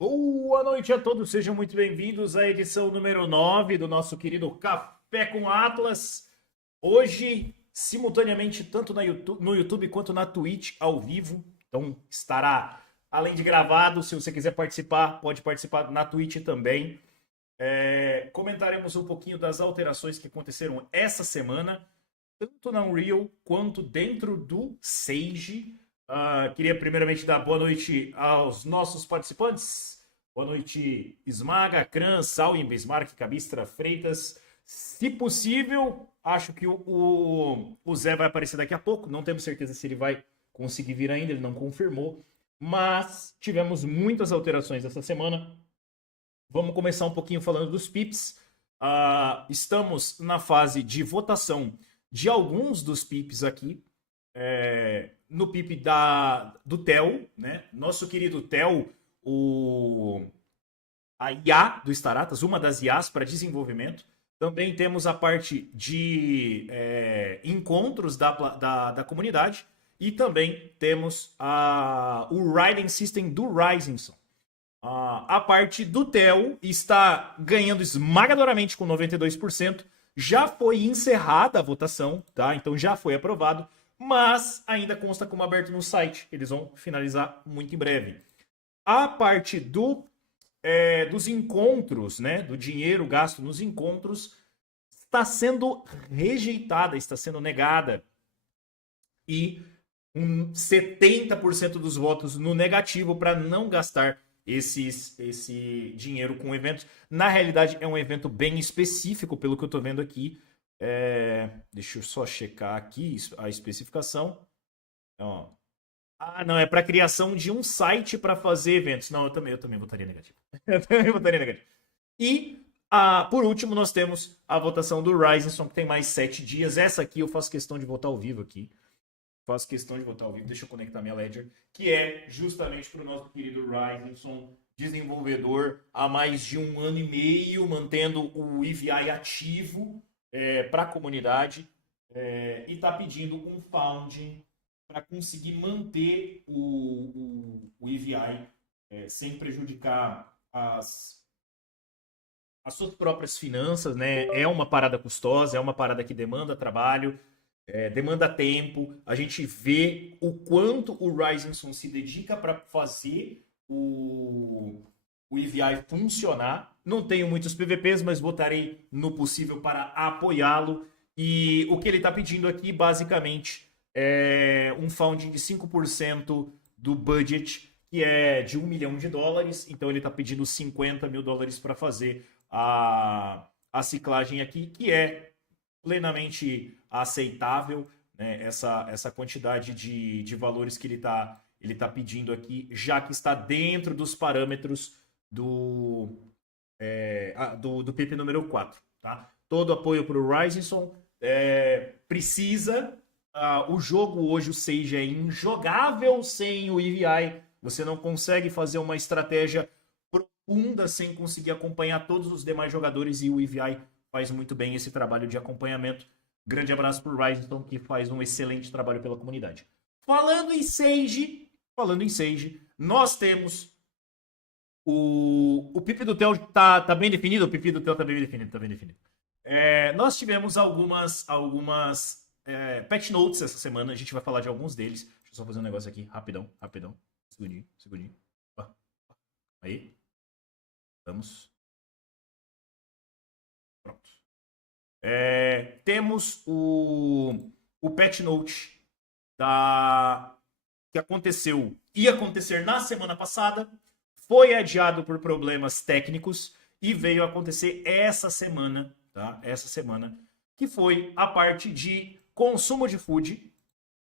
Boa noite a todos, sejam muito bem-vindos à edição número 9 do nosso querido Café com Atlas. Hoje, simultaneamente, tanto no YouTube quanto na Twitch ao vivo. Então, estará, além de gravado, se você quiser participar, pode participar na Twitch também. Comentaremos um pouquinho das alterações que aconteceram essa semana, tanto na Unreal quanto dentro do Sage. Queria primeiramente dar boa noite aos nossos participantes. Boa noite, Esmaga, Kran, Salwin, Bismarck, Cabistra, Freitas. Se possível, acho que o Zé vai aparecer daqui a pouco. Não temos certeza se ele vai conseguir vir ainda, ele não confirmou. Mas tivemos muitas alterações essa semana. Vamos começar um pouquinho falando dos pips. Estamos na fase de votação de alguns dos pips aqui. No PIP do Theo, né? Nosso querido Theo, a IA do Staratas, uma das IAs para desenvolvimento. Também temos a parte de encontros da comunidade. E também temos o Riding System do Risingson. A parte do Theo está ganhando esmagadoramente com 92%. Já foi encerrada a votação, tá? Então já foi aprovado. Mas ainda consta como aberto no site. Eles vão finalizar muito em breve. A parte dos encontros, né, do dinheiro gasto nos encontros, está sendo rejeitada, está sendo negada. E 70% dos votos no negativo para não gastar esse dinheiro com eventos. Na realidade, é um evento bem específico, pelo que eu estou vendo aqui. Deixa eu só checar aqui a especificação. Não, é para criação de um site para fazer eventos. Não, eu também votaria negativo. Eu também votaria negativo. E, por último, nós temos a votação do Risingson, que tem mais 7 dias. Essa aqui eu faço questão de votar ao vivo aqui. Deixa eu conectar minha Ledger. Que é justamente para o nosso querido Risingson, desenvolvedor há mais de 1 ano e meio, mantendo o EVI ativo para a comunidade, e está pedindo um founding para conseguir manter o EVI sem prejudicar as suas próprias finanças, né? É uma parada custosa, é uma parada que demanda trabalho, demanda tempo. A gente vê o quanto o Risingson se dedica para fazer o EVI funcionar. Não tenho muitos PVPs, mas botarei no possível para apoiá-lo. E o que ele está pedindo aqui, basicamente, é um funding de 5% do budget, que é de $1 milhão. Então ele está pedindo $50 mil para fazer a ciclagem aqui, que é plenamente aceitável, né? Essa quantidade de valores que ele tá pedindo aqui, já que está dentro dos parâmetros do PIP número 4. Tá? Todo apoio para o Risingson. Precisa. O jogo hoje, o Sage, é injogável sem o EVI. Você não consegue fazer uma estratégia profunda sem conseguir acompanhar todos os demais jogadores, e o EVI faz muito bem esse trabalho de acompanhamento. Grande abraço para o Risingson, que faz um excelente trabalho pela comunidade. Falando em Sage, nós temos o PIP do Theo tá bem definido. O PIP do Theo tá bem definido. Nós tivemos algumas patch notes essa semana. A gente vai falar de alguns deles. Deixa eu só fazer um negócio aqui, rapidão. Segundinho. Aí. Vamos. Pronto. Temos o patch note que ia acontecer na semana passada, foi adiado por problemas técnicos e veio acontecer essa semana, tá? Que foi a parte de consumo de food,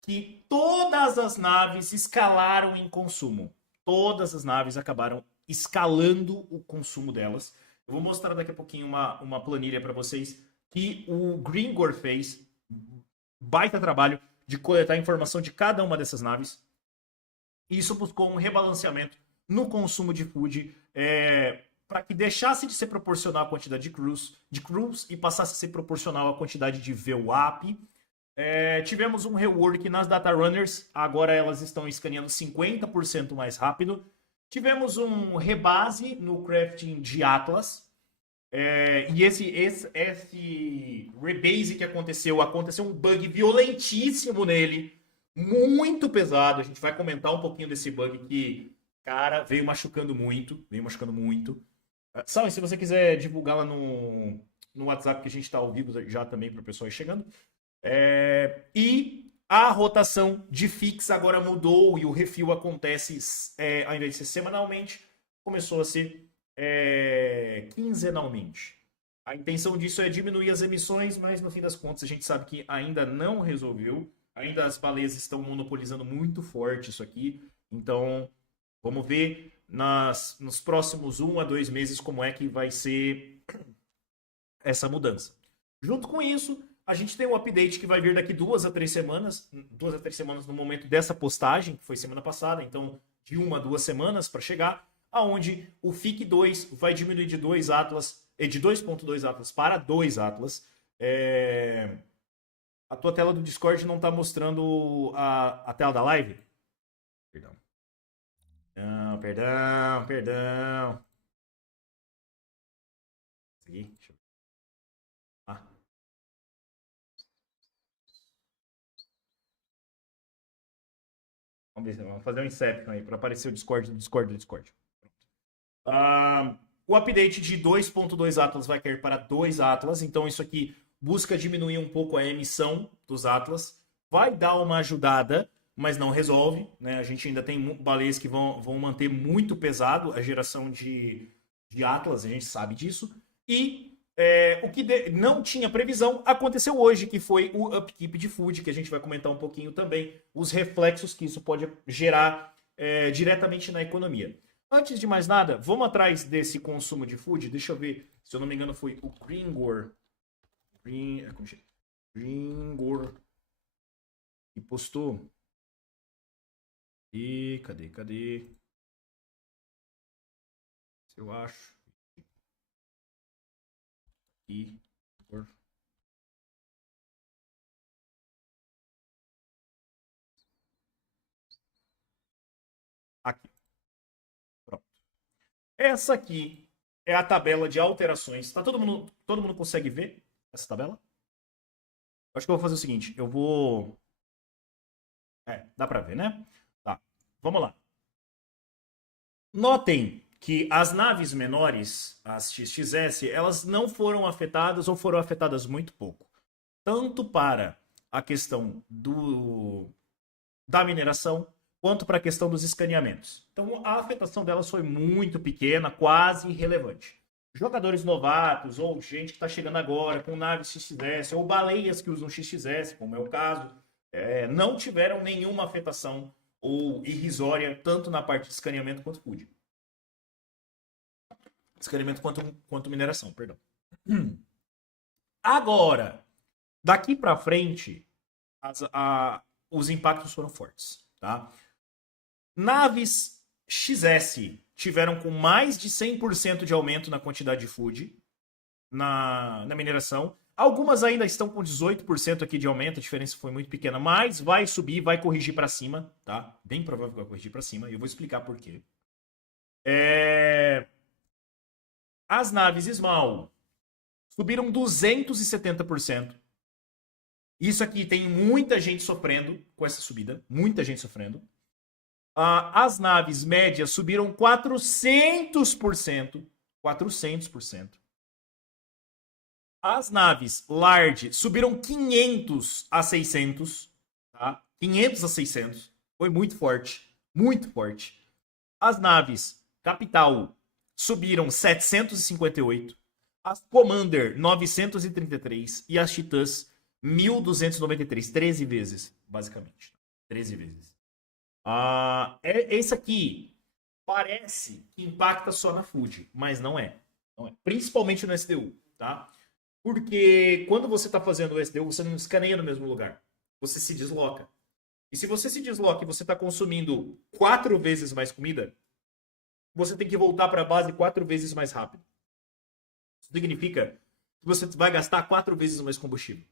que todas as naves escalaram em consumo. Todas as naves acabaram escalando o consumo delas. Eu vou mostrar daqui a pouquinho uma planilha para vocês que o Gringor fez. Baita trabalho de coletar informação de cada uma dessas naves. Isso buscou um rebalanceamento no consumo de food, para que deixasse de ser proporcional à quantidade de crews e passasse a ser proporcional à quantidade de VWAP. Tivemos um rework nas data runners. Agora elas estão escaneando 50% mais rápido. Tivemos um rebase no crafting de Atlas. E esse rebase que aconteceu um bug violentíssimo nele, muito pesado. A gente vai comentar um pouquinho desse bug que, cara, veio machucando muito, Salve, se você quiser divulgar lá no WhatsApp, que a gente está ao vivo já também para o pessoal ir chegando. E a rotação de fix agora mudou e o refil acontece, ao invés de ser semanalmente, começou a ser quinzenalmente. A intenção disso é diminuir as emissões, mas no fim das contas a gente sabe que ainda não resolveu. Ainda as baleias estão monopolizando muito forte isso aqui. Então, vamos ver nos próximos 1 a 2 meses como é que vai ser essa mudança. Junto com isso, a gente tem um update que vai vir daqui 2 a 3 semanas. 2 a 3 semanas no momento dessa postagem, que foi semana passada. Então, de 1 a 2 semanas para chegar. Aonde o FIC 2 vai diminuir de 2 Atlas, de 2.2 Atlas para 2 Atlas. A tua tela do Discord não está mostrando a tela da live? Perdão. Não, perdão. Aqui, deixa eu ver. Vamos fazer um Inception aí para aparecer o Discord do Discord. O update de 2.2 Atlas vai cair para 2 Atlas, então isso aqui busca diminuir um pouco a emissão dos Atlas. Vai dar uma ajudada, mas não resolve. Né? A gente ainda tem baleias que vão manter muito pesado a geração de Atlas, a gente sabe disso. E o que não tinha previsão aconteceu hoje, que foi o upkeep de food, que a gente vai comentar um pouquinho também, os reflexos que isso pode gerar diretamente na economia. Antes de mais nada, vamos atrás desse consumo de food. Deixa eu ver, se eu não me engano foi o Gringor. Gringor que postou. E cadê? Se eu acho. Aqui. Pronto. Essa aqui é a tabela de alterações. Tá todo mundo consegue ver essa tabela? Acho que eu vou fazer o seguinte, eu vou... dá pra ver, né? Tá, vamos lá. Notem que as naves menores, as XXS, elas não foram afetadas ou foram afetadas muito pouco. Tanto para a questão da mineração, quanto para a questão dos escaneamentos. Então a afetação delas foi muito pequena, quase irrelevante. Jogadores novatos ou gente que está chegando agora com naves XXS ou baleias que usam XXS, como é o caso, não tiveram nenhuma afetação ou irrisória, tanto na parte de escaneamento quanto food. Escaneamento quanto mineração, perdão. Agora, daqui para frente, os impactos foram fortes. Tá? Naves XS tiveram com mais de 100% de aumento na quantidade de food na mineração. Algumas ainda estão com 18% aqui de aumento, a diferença foi muito pequena, mas vai subir, vai corrigir para cima, tá? Bem provável que vai corrigir para cima, e eu vou explicar por quê. As naves Small subiram 270%. Isso aqui tem muita gente sofrendo com essa subida, muita gente sofrendo. As naves médias subiram 400%. 400%. As naves large subiram 500 a 600. Tá? 500 a 600. Foi muito forte. Muito forte. As naves capital subiram 758. As Commander 933. E as Titãs 1293. 13 vezes, basicamente. 13 vezes. Esse aqui parece que impacta só na food, mas não é. Não é. Principalmente no SDU, tá? Porque quando você está fazendo o SDU, você não escaneia no mesmo lugar. Você se desloca. E se você se desloca e você está consumindo 4 vezes mais comida, você tem que voltar para a base 4 vezes mais rápido. Isso significa que você vai gastar 4 vezes mais combustível.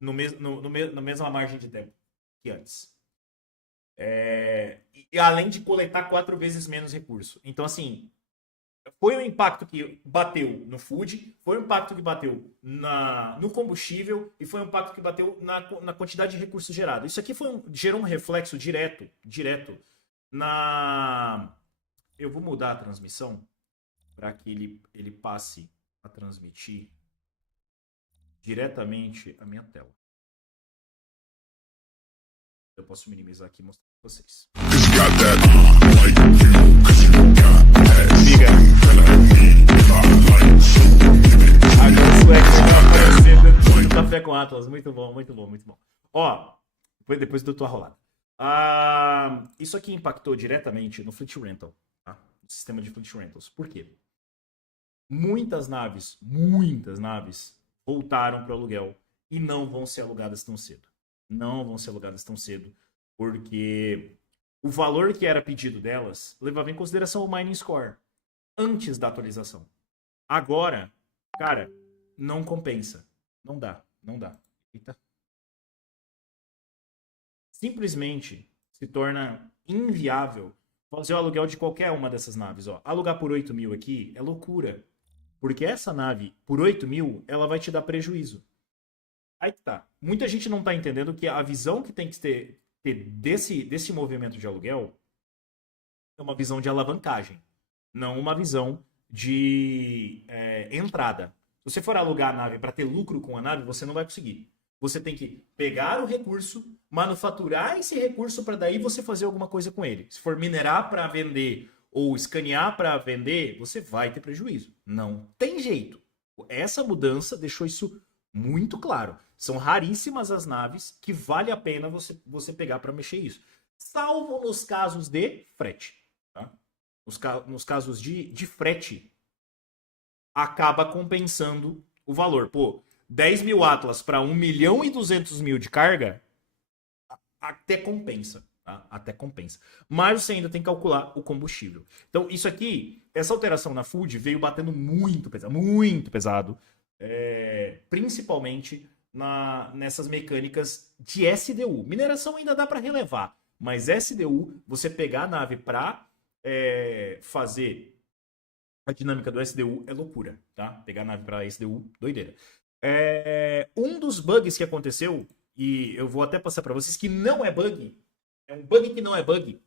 Na mesma margem de tempo que antes. E além de coletar 4 vezes menos recurso. Então, assim, foi um impacto que bateu no food, foi um impacto que bateu no combustível e foi um impacto que bateu na quantidade de recursos gerados. Isso aqui gerou um reflexo direto na... Eu vou mudar a transmissão para que ele passe a transmitir diretamente a minha tela. Eu posso minimizar aqui e mostrar para vocês. Café com Atlas, muito bom, muito bom, muito bom. Ó, depois do tua rolada. Isso aqui impactou diretamente no Fleet Rental, tá? No sistema de Fleet Rentals. Por quê? Muitas naves voltaram para o aluguel e não vão ser alugadas tão cedo. Não vão ser alugadas tão cedo, porque o valor que era pedido delas levava em consideração o mining score antes da atualização. Agora, cara, não compensa. Não dá. Eita. Simplesmente se torna inviável fazer o aluguel de qualquer uma dessas naves. Ó, alugar por 8 mil aqui é loucura. Porque essa nave, por 8 mil, ela vai te dar prejuízo. Aí que tá. Muita gente não tá entendendo que a visão que tem que ter desse movimento de aluguel é uma visão de alavancagem. Não uma visão de entrada. Se você for alugar a nave para ter lucro com a nave, você não vai conseguir. Você tem que pegar o recurso, manufaturar esse recurso para daí você fazer alguma coisa com ele. Se for minerar para vender ou escanear para vender, você vai ter prejuízo. Não tem jeito. Essa mudança deixou isso muito claro. São raríssimas as naves que vale a pena você pegar para mexer isso. Salvo nos casos de frete. Tá? Nos casos de frete, acaba compensando o valor. Pô, 10 mil Atlas para 1 milhão e 200 mil de carga, até compensa. Tá? Até compensa. Mas você ainda tem que calcular o combustível. Então, isso aqui, essa alteração na food veio batendo muito pesado. Principalmente nessas mecânicas de SDU. Mineração ainda dá para relevar. Mas SDU, você pegar a nave para fazer a dinâmica do SDU é loucura, tá? Pegar a nave para SDU, doideira. Um dos bugs que aconteceu, e eu vou até passar para vocês que não é bug, é um bug que não é bug,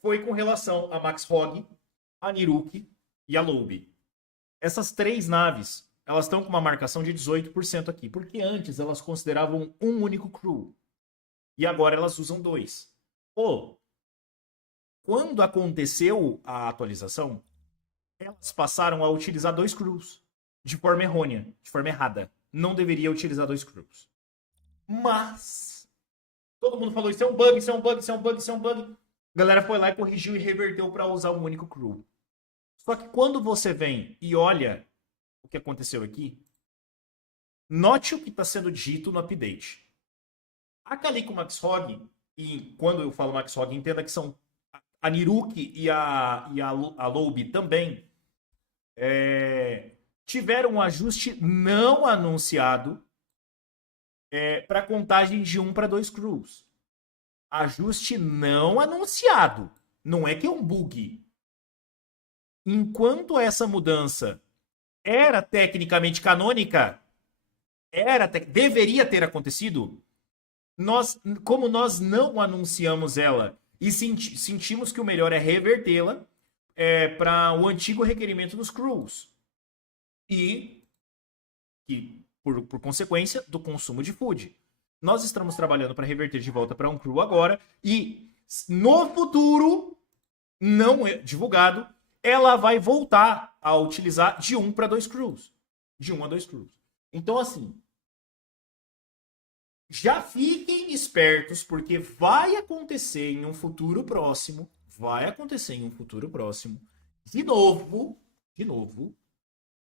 foi com relação a Max Hog, a Niruki e a Lobe. Essas 3 naves, elas estão com uma marcação de 18% aqui, porque antes elas consideravam um único crew. E agora elas usam 2. Pô, quando aconteceu a atualização, elas passaram a utilizar 2 crews. De forma errônea, de forma errada. Não deveria utilizar 2 crews. Mas todo mundo falou, isso é um bug, isso é um bug, isso é um bug, isso é um bug. A galera foi lá e corrigiu e reverteu para usar um único crew. Só que quando você vem e olha o que aconteceu aqui, note o que está sendo dito no update. A Calico Max Hog, e quando eu falo Max Hog, entenda que são a Niruki e a Lobe também, tiveram um ajuste não anunciado para contagem de 1 para 2 crews. Ajuste não anunciado. Não é que é um bug. Enquanto essa mudança era tecnicamente canônica, deveria ter acontecido, como nós não anunciamos ela e sentimos que o melhor é revertê-la para o antigo requerimento dos crews. E por consequência do consumo de food. Nós estamos trabalhando para reverter de volta para um crew agora e no futuro, não divulgado, ela vai voltar a utilizar de 1 para 2 crews. De 1 a 2 crews. Então, assim, já fiquem espertos, porque vai acontecer em um futuro próximo, de novo,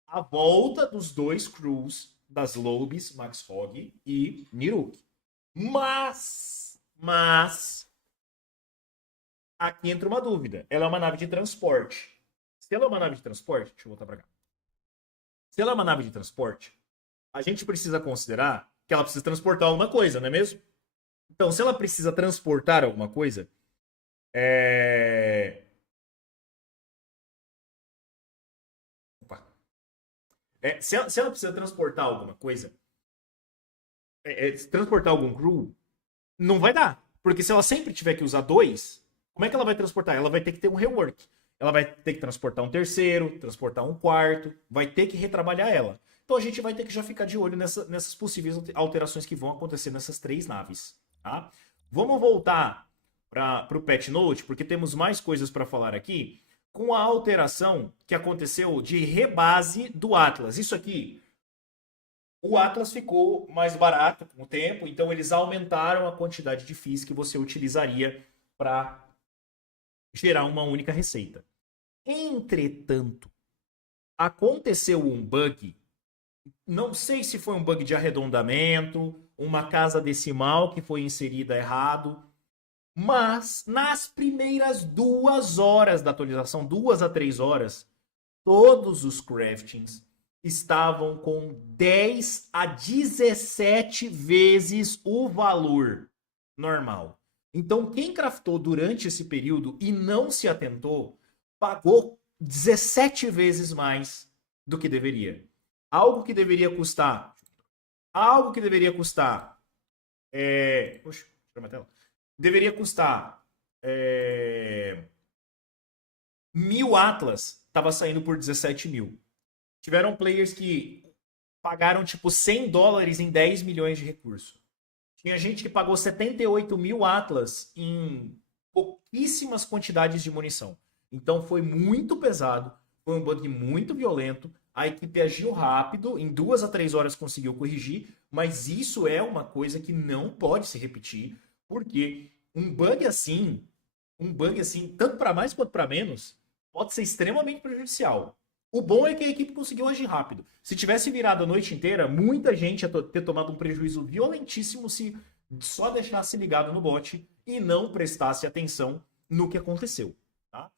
a volta dos 2 crews das Lobes, Max Hog e Niruki. Mas, aqui entra uma dúvida. Ela é uma nave de transporte. Se ela é uma nave de transporte, deixa eu voltar para cá. Se ela é uma nave de transporte, a gente precisa considerar que ela precisa transportar alguma coisa, não é mesmo? Então, se ela precisa transportar alguma coisa, é... Opa. Se ela precisa transportar alguma coisa, transportar algum crew, não vai dar. Porque se ela sempre tiver que usar dois, como é que ela vai transportar? Ela vai ter que ter um rework. Ela vai ter que transportar um terceiro, transportar um quarto, vai ter que retrabalhar ela. Então a gente vai ter que já ficar de olho nessas possíveis alterações que vão acontecer nessas três naves. Tá? Vamos voltar para o Patch Note, porque temos mais coisas para falar aqui, com a alteração que aconteceu de rebase do Atlas. Isso aqui, o Atlas ficou mais barato com o tempo, então eles aumentaram a quantidade de FIIs que você utilizaria para gerar uma única receita. Entretanto, aconteceu um bug, não sei se foi um bug de arredondamento, uma casa decimal que foi inserida errado, mas nas primeiras 2 horas da atualização, 2 a 3 horas, todos os craftings estavam com 10 a 17 vezes o valor normal. Então, quem craftou durante esse período e não se atentou, pagou 17 vezes mais do que deveria. Algo que deveria custar. Algo que deveria custar. Poxa, deixa eu tela. Deveria custar 1.000 Atlas, estava saindo por 17 mil. Tiveram players que pagaram tipo $100 em 10 milhões de recurso. Tinha gente que pagou 78 mil Atlas em pouquíssimas quantidades de munição. Então foi muito pesado, foi um bug muito violento. A equipe agiu rápido, em 2 a 3 horas conseguiu corrigir, mas isso é uma coisa que não pode se repetir, porque um bug assim, tanto para mais quanto para menos, pode ser extremamente prejudicial. O bom é que a equipe conseguiu agir rápido. Se tivesse virado a noite inteira, muita gente ia ter tomado um prejuízo violentíssimo se só deixasse ligado no bot e não prestasse atenção no que aconteceu. Tá?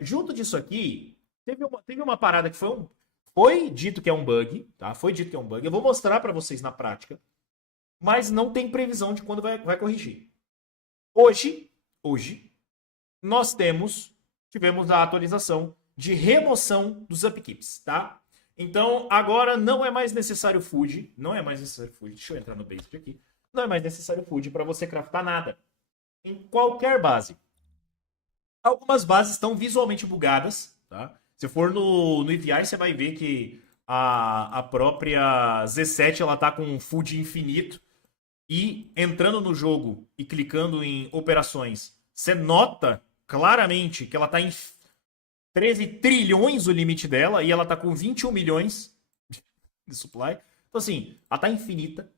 Junto disso aqui, teve uma parada que foi dito que é um bug, tá? Foi dito que é um bug. Eu vou mostrar para vocês na prática, mas não tem previsão de quando vai corrigir. Hoje, nós tivemos a atualização de remoção dos upkeeps, tá? Então, agora não é mais necessário food. Não é mais necessário food. Deixa eu entrar no basic aqui. Não é mais necessário food para você craftar nada. Em qualquer base. Algumas bases estão visualmente bugadas, tá? Se for no EVI, você vai ver que a própria Z7 ela tá com food infinito. E entrando no jogo e clicando em operações, você nota claramente que ela tá em 13 trilhões o limite dela e ela tá com 21 milhões de supply. Então, assim, ela tá infinita.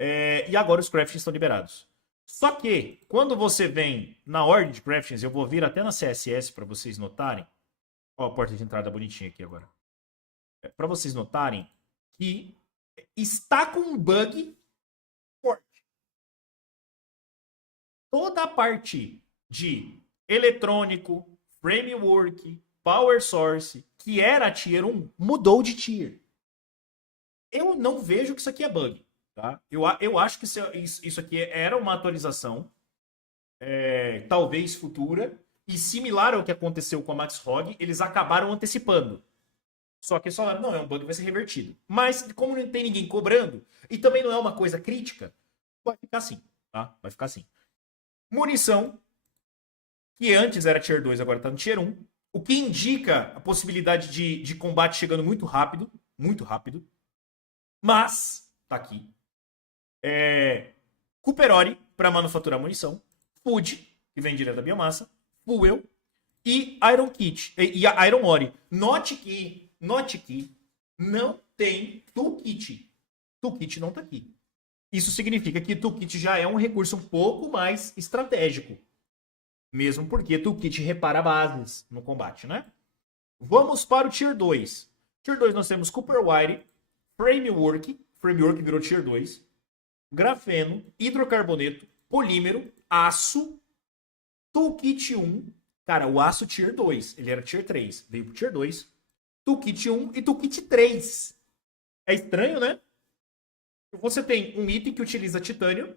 E agora os craftings estão liberados. Só que, quando você vem na ordem de craftings, eu vou vir até na CSS para vocês notarem. Ó, a porta de entrada bonitinha aqui agora. Para vocês notarem que está com um bug forte. Toda a parte de eletrônico, framework, power source, que era tier 1, mudou de tier. Eu não vejo que isso aqui é bug. Tá? Eu acho que isso aqui era uma atualização, talvez futura, e similar ao que aconteceu com a Max Hog, eles acabaram antecipando. Só que eles falaram, não, é um bug que vai ser revertido. Mas como não tem ninguém cobrando, e também não é uma coisa crítica, vai ficar assim. Tá? Vai ficar assim. Munição, que antes era Tier 2, agora está no Tier 1. O que indica a possibilidade de combate chegando muito rápido. Muito rápido. Mas, tá aqui. Cooperori, para manufaturar munição. Food, que vem direto da biomassa. Fuel. E Iron Kit. E a Iron Ore. Note que não tem Toolkit. Toolkit não tá aqui. Isso significa que Toolkit já é um recurso um pouco mais estratégico. Mesmo porque Toolkit repara bases no combate, né? Vamos para o Tier 2. Tier 2 nós temos Copper Wire, Framework. Framework virou Tier 2. Grafeno, hidrocarboneto, polímero, aço, Toolkit 1. Cara, o aço Tier 2. Ele era Tier 3. Veio pro Tier 2. Toolkit 1 e Toolkit 3. É estranho, né? Você tem um item que utiliza titânio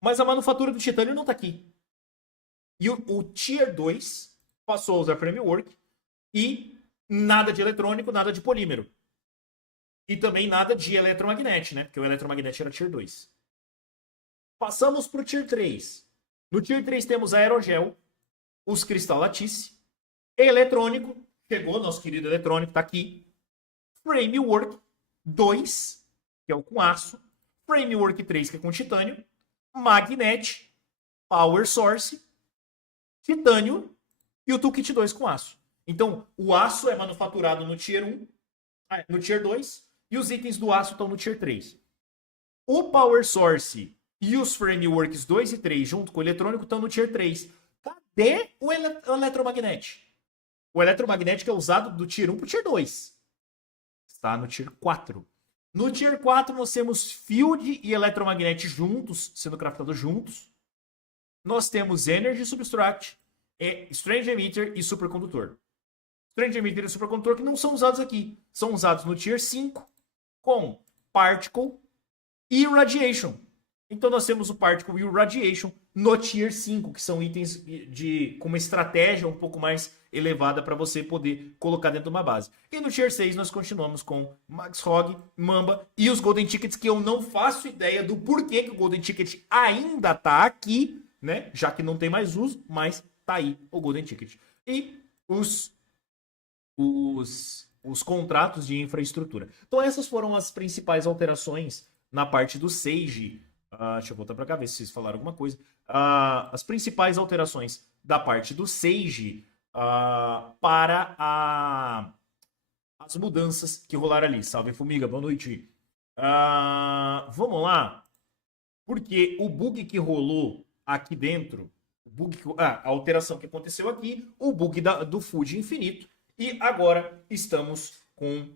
Mas a manufatura do titânio não tá aqui. E o Tier 2 passou a usar framework e nada de eletrônico, nada de polímero. E também nada de eletromagnético, né? Porque o eletromagnético era Tier 2. Passamos pro Tier 3. No Tier 3 temos aerogel, os cristal lattice, eletrônico, chegou, nosso querido eletrônico, tá aqui. Framework 2, que é o com aço. Framework 3, que é com titânio. Magnet, Power Source, titânio e o Toolkit 2 com aço. Então, o aço é manufaturado no Tier 1, no Tier 2, e os itens do aço estão no Tier 3. O Power Source e os Frameworks 2 e 3, junto com o eletrônico, estão no Tier 3. Cadê o eletromagnético? O eletromagnético é usado do Tier 1 para o Tier 2. Está no Tier 4. No Tier 4 nós temos Field e eletromagnético juntos, sendo craftados juntos. Nós temos Energy Subtract, Strange Emitter e Supercondutor. Strange Emitter e Supercondutor que não são usados aqui. São usados no Tier 5 com Particle e Radiation. Então nós temos o Particle e o Radiation no Tier 5, que são itens com uma estratégia um pouco mais elevada para você poder colocar dentro de uma base. E no Tier 6 nós continuamos com Max Hog, Mamba e os Golden Tickets, que eu não faço ideia do porquê que o Golden Ticket ainda tá aqui, né? Já que não tem mais uso, mas tá aí o Golden Ticket. E os contratos de infraestrutura. Então essas foram as principais alterações na parte do Sage. Deixa eu voltar para cá, ver se vocês falaram alguma coisa. As principais alterações da parte do Sage para as mudanças que rolaram ali. Salve, Fumiga, boa noite. Vamos lá. Porque o bug que rolou aqui dentro, a alteração que aconteceu aqui, o bug do Food infinito, e agora estamos com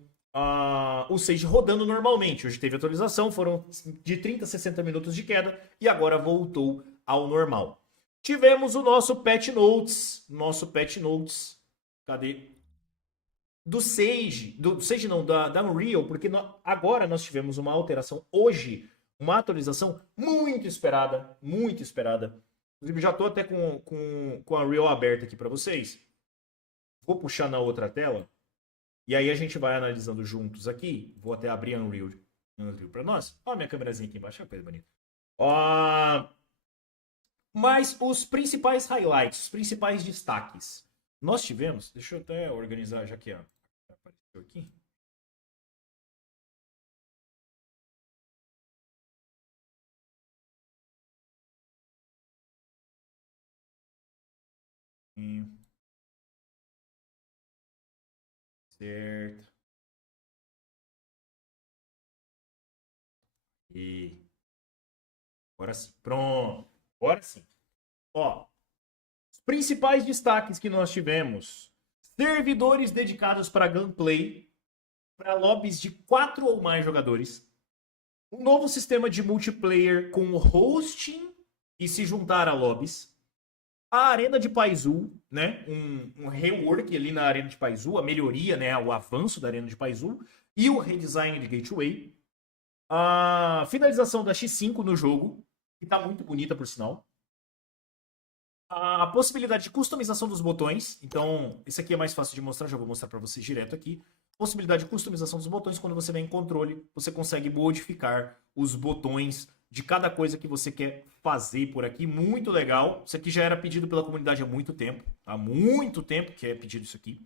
o Sage rodando normalmente. Hoje teve atualização, foram de 30 a 60 minutos de queda e agora voltou ao normal. Tivemos o nosso Patch Notes. Cadê? Do Sage. Do Sage não, da Unreal, porque agora nós tivemos uma alteração hoje, uma atualização muito esperada, muito esperada. Inclusive já estou até com a Unreal aberta aqui para vocês. Vou puxar na outra tela. E aí a gente vai analisando juntos aqui. Vou até abrir a Unreal para nós. Olha a minha câmerazinha aqui embaixo, olha que coisa bonita. Mas os principais highlights, os principais destaques. Nós tivemos, deixa eu até organizar já que apareceu aqui. Certo. E agora sim. Pronto. Agora sim. Ó, os principais destaques que nós tivemos. Servidores dedicados para gameplay, para lobbies de 4 ou mais jogadores. Um novo sistema de multiplayer com hosting e se juntar a lobbies. A Arena de Paizu, né? Um rework ali na Arena de Paizu, a melhoria, né? O avanço da Arena de Paizu e o redesign de Gateway. A finalização da X5 no jogo, que tá muito bonita, por sinal. A possibilidade de customização dos botões. Então, esse aqui é mais fácil de mostrar, já vou mostrar para vocês direto aqui. Possibilidade de customização dos botões. Quando você vem em controle, você consegue modificar os botões de cada coisa que você quer fazer por aqui. Muito legal. Isso aqui já era pedido pela comunidade há muito tempo. Há muito tempo que é pedido isso aqui.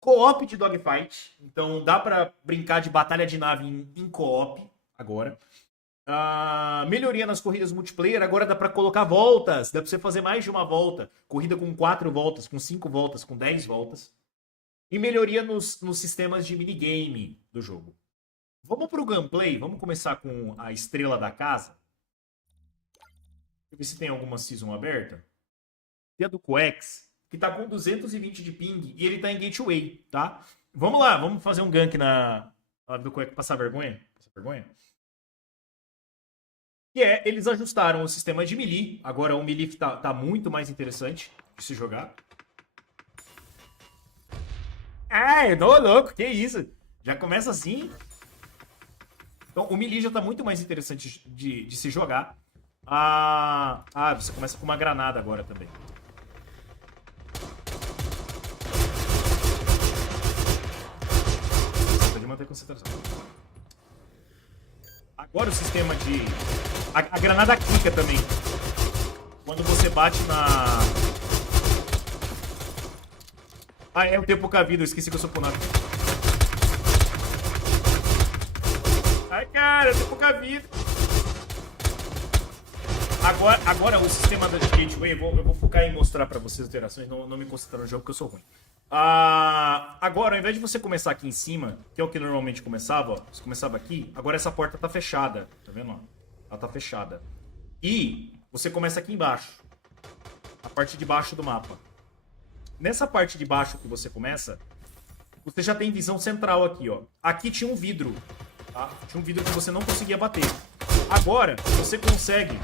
Co-op de Dogfight. Então dá para brincar de batalha de nave em co-op agora. Melhoria nas corridas multiplayer. Agora dá para colocar voltas. Dá para você fazer mais de uma volta. Corrida com 4 voltas, com 5 voltas, com 10 voltas. E melhoria nos sistemas de minigame do jogo. Vamos pro gameplay. Vamos começar com a estrela da casa. Deixa eu ver se tem alguma season aberta. Tem a do Coex, que tá com 220 de ping e ele tá em gateway, tá? Vamos lá, vamos fazer um gank na do Coex passar vergonha. Que eles ajustaram o sistema de melee. Agora o melee tá muito mais interessante de se jogar. Eu tô louco, que isso? Já começa assim. Então o melee já tá muito mais interessante de se jogar. Você começa com uma granada agora também. Você pode manter a concentração. Agora o sistema de... A granada quica também. Quando você bate na... eu tenho pouca vida, eu esqueci que eu sou punado. Cara, eu tenho pouca vida. Agora o sistema da Gateway, eu vou focar em mostrar pra vocês as alterações, não me concentrar no jogo porque eu sou ruim. Agora, ao invés de você começar aqui em cima, que é o que normalmente começava, ó, você começava aqui, agora essa porta tá fechada, tá vendo? Ó? Ela tá fechada. E você começa aqui embaixo, a parte de baixo do mapa. Nessa parte de baixo que você começa, você já tem visão central aqui, ó. Aqui tinha um vidro, tá? Tinha um vidro que você não conseguia bater. Agora, você consegue...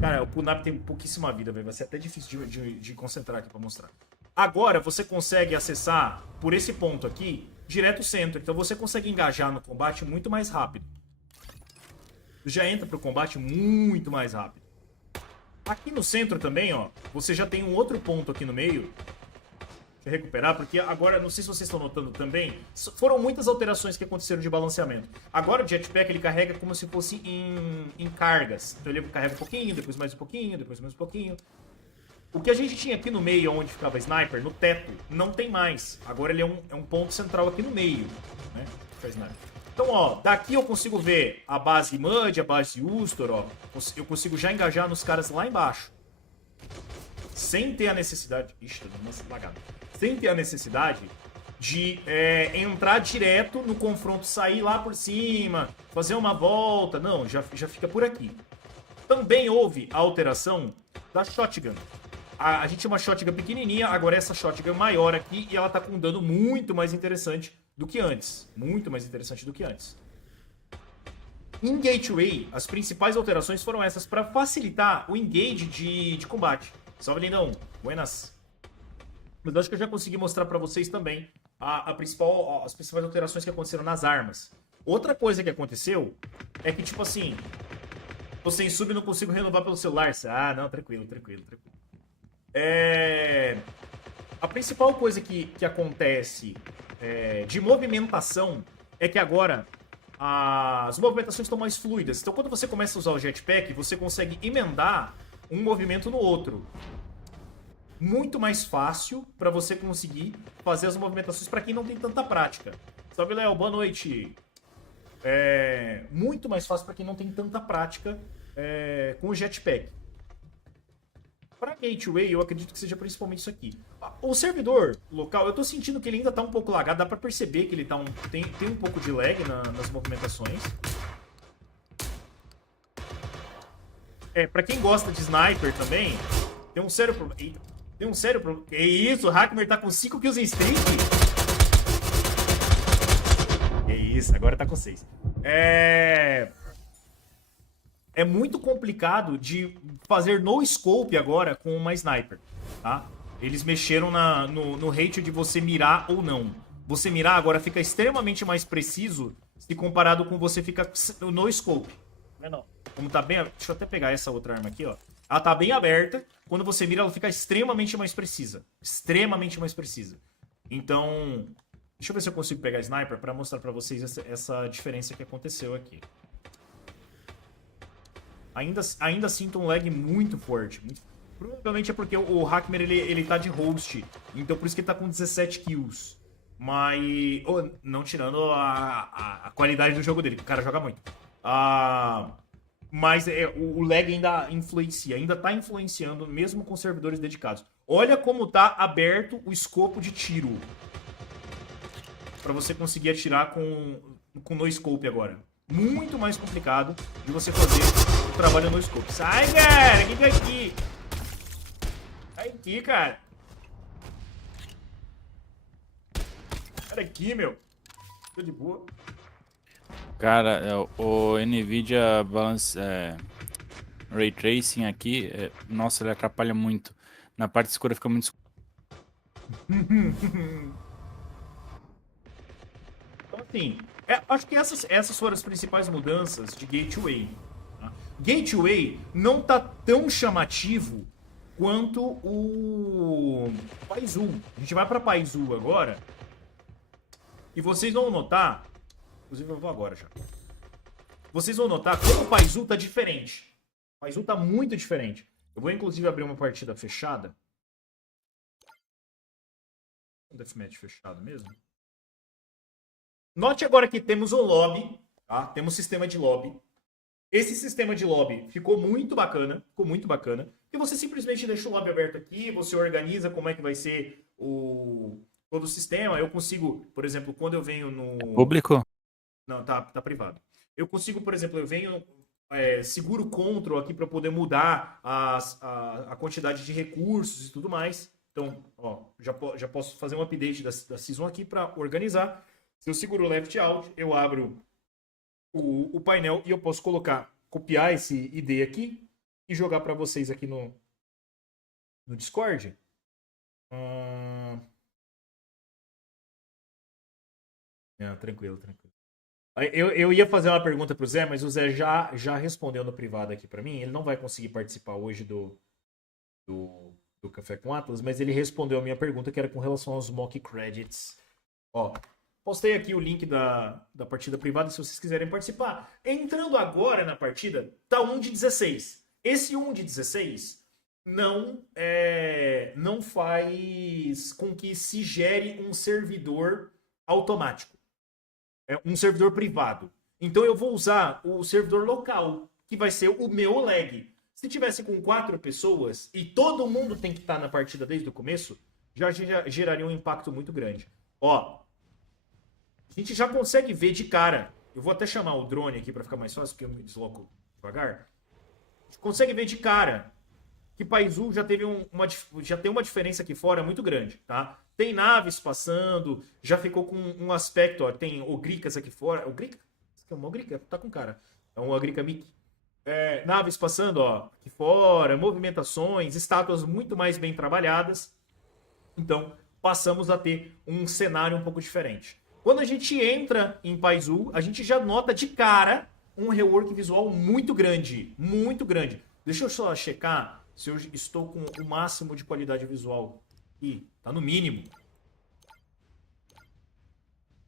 Cara, o Punap tem pouquíssima vida, velho. Vai ser até difícil de concentrar aqui pra mostrar. Agora, você consegue acessar, por esse ponto aqui, direto o centro. Então, você consegue engajar no combate muito mais rápido. Já entra pro combate muito mais rápido. Aqui no centro também, ó, você já tem um outro ponto aqui no meio. Deixa eu recuperar, porque agora, não sei se vocês estão notando também, foram muitas alterações que aconteceram de balanceamento. Agora o jetpack ele carrega como se fosse em cargas. Então ele carrega um pouquinho, depois mais um pouquinho, depois mais um pouquinho. O que a gente tinha aqui no meio, onde ficava sniper, no teto, não tem mais. Agora ele é um ponto central aqui no meio, né? Então, ó, daqui eu consigo ver a base Mud, a base Ustor, ó. Eu consigo já engajar nos caras lá embaixo. Sem ter a necessidade... Ixi, tô dando uma lagada. Sem ter a necessidade de entrar direto no confronto, sair lá por cima, fazer uma volta. Não, já fica por aqui. Também houve a alteração da shotgun. A gente tinha uma shotgun pequenininha, agora essa shotgun maior aqui, e ela tá com um dano muito mais interessante do que antes. Muito mais interessante do que antes. Em Gateway, as principais alterações foram essas para facilitar o engage de combate. Salve, lindão. Buenas. Mas eu acho que eu já consegui mostrar pra vocês também as principais alterações que aconteceram nas armas. Outra coisa que aconteceu é que, tipo assim, tô sem sub e não consigo renovar pelo celular. Não, tranquilo. A principal coisa que acontece de movimentação é que agora as movimentações estão mais fluidas. Então, quando você começa a usar o jetpack, você consegue emendar um movimento no outro. Muito mais fácil para você conseguir fazer as movimentações para quem não tem tanta prática. Salve, Léo, boa noite. Muito mais fácil para quem não tem tanta prática com o jetpack. Para Gateway, eu acredito que seja principalmente isso aqui. O servidor local, eu tô sentindo que ele ainda tá um pouco lagado, dá para perceber que ele tá tem um pouco de lag nas movimentações. Para quem gosta de sniper também, tem um sério problema. Tem um sério problema. Que isso, o Hackmer tá com 5 kills em streak. Que isso, agora tá com 6. É muito complicado de fazer no scope agora com uma sniper, tá? Eles mexeram no ratio de você mirar ou não. Você mirar agora fica extremamente mais preciso se comparado com você ficar no scope. Não. Como tá bem... Deixa eu até pegar essa outra arma aqui, ó. Ela tá bem aberta. Quando você mira, ela fica extremamente mais precisa. Extremamente mais precisa. Então, deixa eu ver se eu consigo pegar a sniper pra mostrar pra vocês essa diferença que aconteceu aqui. Ainda sinto um lag muito forte. Provavelmente é porque o Hackmer ele tá de host. Então por isso que ele tá com 17 kills. Mas... não tirando a qualidade do jogo dele, que o cara joga muito. Mas o lag ainda influencia, ainda tá influenciando, mesmo com servidores dedicados. Olha como tá aberto o escopo de tiro. Pra você conseguir atirar com no scope agora. Muito mais complicado de você fazer o trabalho no scope. Sai, cara! Fica aqui! Sai aqui, cara! Sai aqui, meu! Tô de boa. Cara, o NVIDIA Balance Ray Tracing aqui, nossa, ele atrapalha muito. Na parte escura fica muito escuro. Então, assim, Acho que essas foram as principais mudanças de Gateway. Tá? Gateway não tá tão chamativo quanto o Paizu. A gente vai pra Paizu agora. E vocês vão notar. Inclusive, eu vou agora já. Vocês vão notar como o Paizu tá diferente. O Paizu tá muito diferente. Eu vou, inclusive, abrir uma partida fechada. Um deathmatch fechado mesmo. Note agora que temos o lobby, tá? Temos sistema de lobby. Esse sistema de lobby ficou muito bacana, E você simplesmente deixa o lobby aberto aqui, você organiza como é que vai ser todo o sistema. Eu consigo, por exemplo, quando eu venho no... Público? Não, tá privado. Eu consigo, por exemplo, eu venho, seguro Ctrl aqui para poder mudar a quantidade de recursos e tudo mais. Então, ó, já posso fazer um update da Season aqui para organizar. Se eu seguro o Left Out, eu abro o painel e eu posso copiar esse ID aqui e jogar para vocês aqui no Discord. Tranquilo. Eu ia fazer uma pergunta pro Zé, mas o Zé já respondeu no privado aqui para mim. Ele não vai conseguir participar hoje do Café com Atlas, mas ele respondeu a minha pergunta, que era com relação aos mock credits. Ó, postei aqui o link da partida privada, se vocês quiserem participar. Entrando agora na partida, tá 1 de 16. Esse 1 de 16 não faz com que se gere um servidor automático. É um servidor privado. Então eu vou usar o servidor local, que vai ser o meu lag. Se tivesse com 4 pessoas e todo mundo tem que estar na partida desde o começo, já geraria um impacto muito grande. Ó, a gente já consegue ver de cara. Eu vou até chamar o drone aqui para ficar mais fácil, porque eu me desloco devagar. A gente consegue ver de cara que Paizu já teve já tem uma diferença aqui fora muito grande, tá? Tem naves passando, já ficou com um aspecto, ó, tem Ogricas aqui fora. Ogrica? Isso aqui é uma Ogrica? Tá com cara. É um Ogrica Mickey. Naves passando, ó, aqui fora, movimentações, estátuas muito mais bem trabalhadas. Então, passamos a ter um cenário um pouco diferente. Quando a gente entra em Paizu, a gente já nota de cara um rework visual muito grande. Muito grande. Deixa eu só checar se eu estou com o máximo de qualidade visual. Ih, tá no mínimo.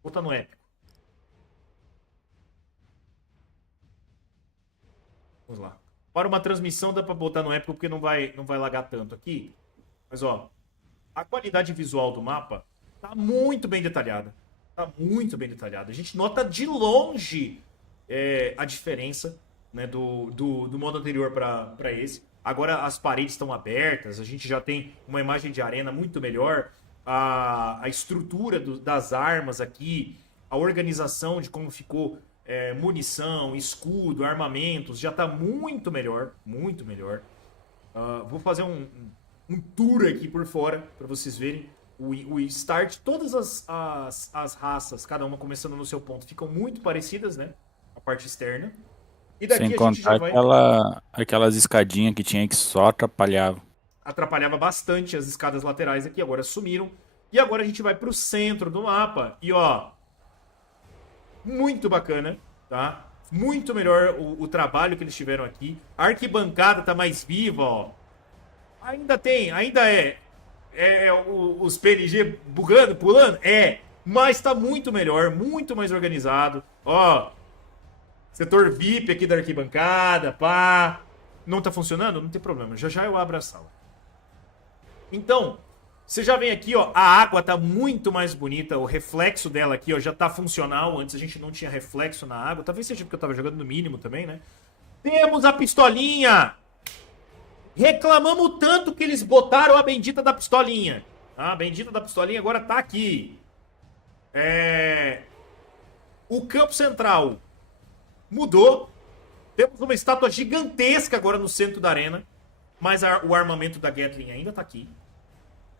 Ou tá no épico? Vamos lá. Para uma transmissão dá pra botar no épico porque não vai lagar tanto aqui. Mas ó, a qualidade visual do mapa tá muito bem detalhada. Tá muito bem detalhada. A gente nota de longe a diferença, né, do modo anterior para esse. Agora as paredes estão abertas, a gente já tem uma imagem de arena muito melhor. A estrutura das armas aqui, a organização de como ficou munição, escudo, armamentos, já está muito melhor. Muito melhor. Vou fazer um tour aqui por fora para vocês verem. O start, todas as raças, cada uma começando no seu ponto, ficam muito parecidas, né? A parte externa. E daqui Sem a gente já contar vai... aquelas escadinhas que tinha que só atrapalhavam. Atrapalhava bastante as escadas laterais aqui, agora sumiram. E agora a gente vai pro centro do mapa. E ó, muito bacana, tá? Muito melhor o trabalho que eles tiveram aqui. A arquibancada tá mais viva, ó. Ainda os PNG bugando, pulando? Mas tá muito melhor, muito mais organizado. Ó, setor VIP aqui da arquibancada, pá. Não tá funcionando? Não tem problema, já eu abro a sala. Então, você já vem aqui, ó, a água tá muito mais bonita, o reflexo dela aqui, ó, já tá funcional. Antes a gente não tinha reflexo na água, talvez seja porque eu tava jogando no mínimo também, né? Temos a pistolinha! Reclamamos tanto que eles botaram a bendita da pistolinha. A bendita da pistolinha agora tá aqui. O campo central mudou. Temos uma estátua gigantesca agora no centro da arena. Mas o armamento da Gatling ainda tá aqui.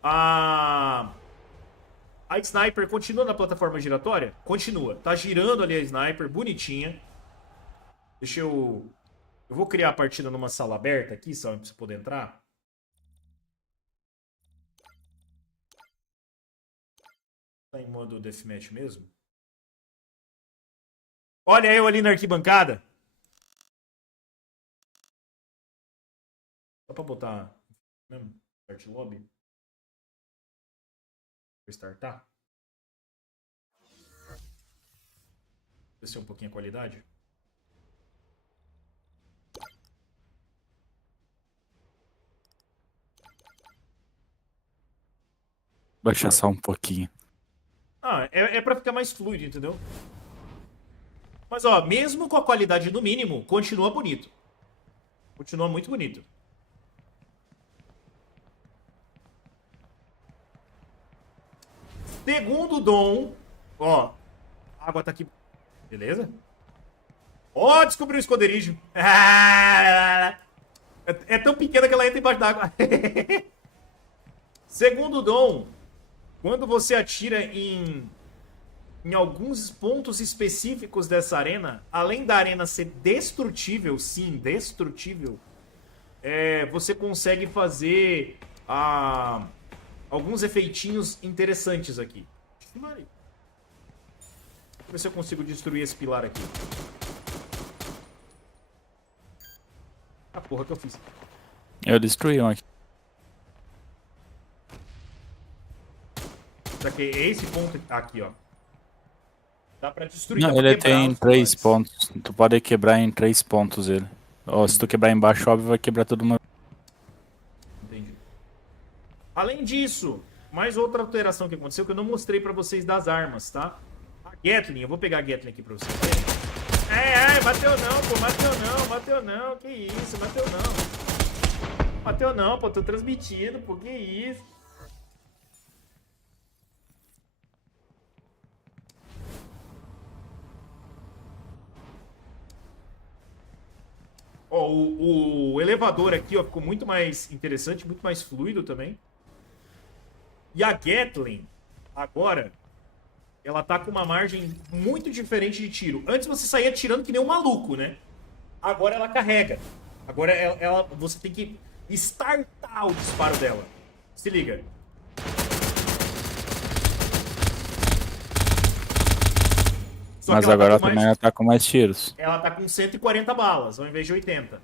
A Sniper continua na plataforma giratória? Continua. Tá girando ali a Sniper, bonitinha. Deixa eu... Eu vou criar a partida numa sala aberta aqui, só pra você poder entrar. Tá em modo deathmatch mesmo? Olha eu ali na arquibancada. Só pra botar mesmo. Start lobby. Vou startar. Descer um pouquinho a qualidade. Baixar só um pouquinho. Ah, é pra ficar mais fluido, entendeu? Mas, ó, mesmo com a qualidade no mínimo, continua bonito. Continua muito bonito. Segundo dom, ó, a água tá aqui. Beleza? Ó, descobriu o esconderijo. É tão pequena que ela entra embaixo d'água. Segundo dom, quando você atira em alguns pontos específicos dessa arena, além da arena ser destrutível, sim, destrutível, você consegue fazer alguns efeitinhos interessantes aqui. Deixa eu ver se eu consigo destruir esse pilar aqui. A porra que eu fiz. Eu destruí um aqui. Isso aqui é esse ponto aqui, ó. Dá pra destruir. Não, dá pra ele quebrar tem os 3 pilares. pontos. Tu pode quebrar em 3 pontos ele. Ou se tu quebrar embaixo, óbvio, vai quebrar tudo uma. Entendi. Além disso, mais outra alteração que aconteceu que eu não mostrei pra vocês das armas, tá? A Gatling, eu vou pegar a Gatling aqui pra vocês. Bateu não, pô, bateu não, que isso, bateu não. Bateu não, pô, tô transmitindo, pô, que isso. Ó, o elevador aqui, ó, ficou muito mais interessante, muito mais fluido também. E a Gatling, agora, ela tá com uma margem muito diferente de tiro. Antes você saía tirando que nem um maluco, né? Agora ela carrega. Agora você tem que startar o disparo dela. Se liga. Só Mas que ela tá agora com também ela tá com mais tiros. ela tá com 140 balas, ao invés de 80.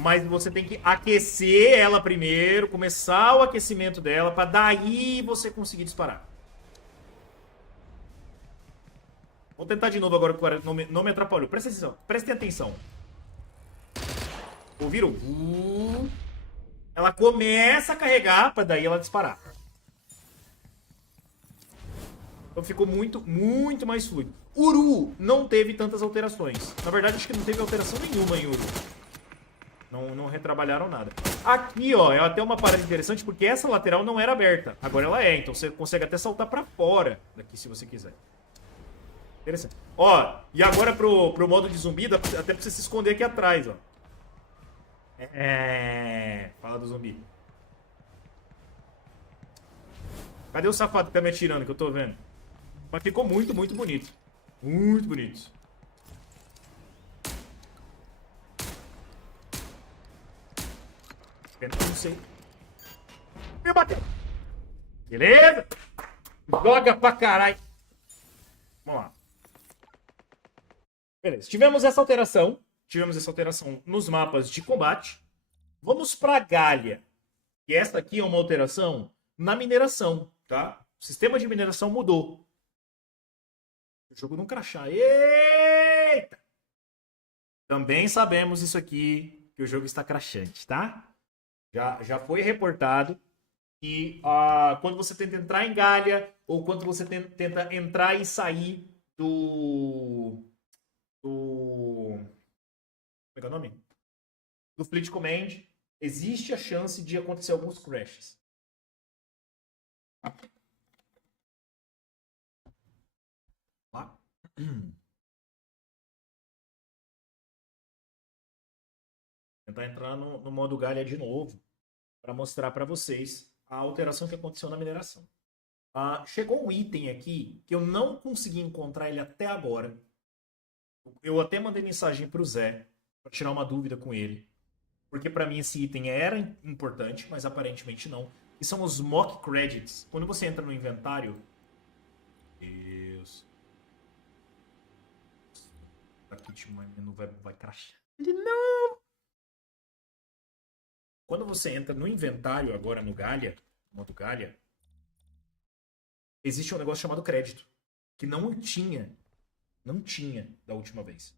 Mas você tem que aquecer ela primeiro, começar o aquecimento dela, pra daí você conseguir disparar. Vou tentar de novo agora, porque não me atrapalhou. Prestem atenção. Ouviram? Ela começa a carregar, pra daí ela disparar. Então ficou muito, muito mais fluido. Uru não teve tantas alterações. Na verdade, acho que não teve alteração nenhuma em Uru. Não retrabalharam nada. Aqui, ó, é até uma parada interessante, porque essa lateral não era aberta. Agora ela é, então você consegue até saltar pra fora daqui, se você quiser. Interessante. Ó, e agora pro modo de zumbi, dá até pra você se esconder aqui atrás, ó. Fala do zumbi. Cadê o safado que tá me atirando, que eu tô vendo? Mas ficou muito, muito bonito. Muito bonito. Pena que eu não sei. Me bateu. Beleza? Joga pra caralho. Vamos lá. Beleza. Tivemos essa alteração. Tivemos essa alteração nos mapas de combate. Vamos pra Galha. E essa aqui é uma alteração na mineração, tá? O sistema de mineração mudou. O jogo não crashar. Eita! Também sabemos isso aqui, que o jogo está crashante, tá? Já foi reportado que quando você tenta entrar em Galha, ou quando você tenta entrar e sair como é que é o nome? Do Fleet Command, existe a chance de acontecer alguns crashes. Lá. Tentar entrar no modo Galha de novo para mostrar para vocês a alteração que aconteceu na mineração. Chegou um item aqui que eu não consegui encontrar ele até agora. Eu até mandei mensagem para o Zé para tirar uma dúvida com ele, porque para mim esse item era importante, mas aparentemente não. E são os mock credits. Quando você entra no inventário, Deus, último menu vai crashar. Ele não! Quando você entra no inventário agora no Gallia, modo Gallia, existe um negócio chamado crédito. Que não tinha da última vez.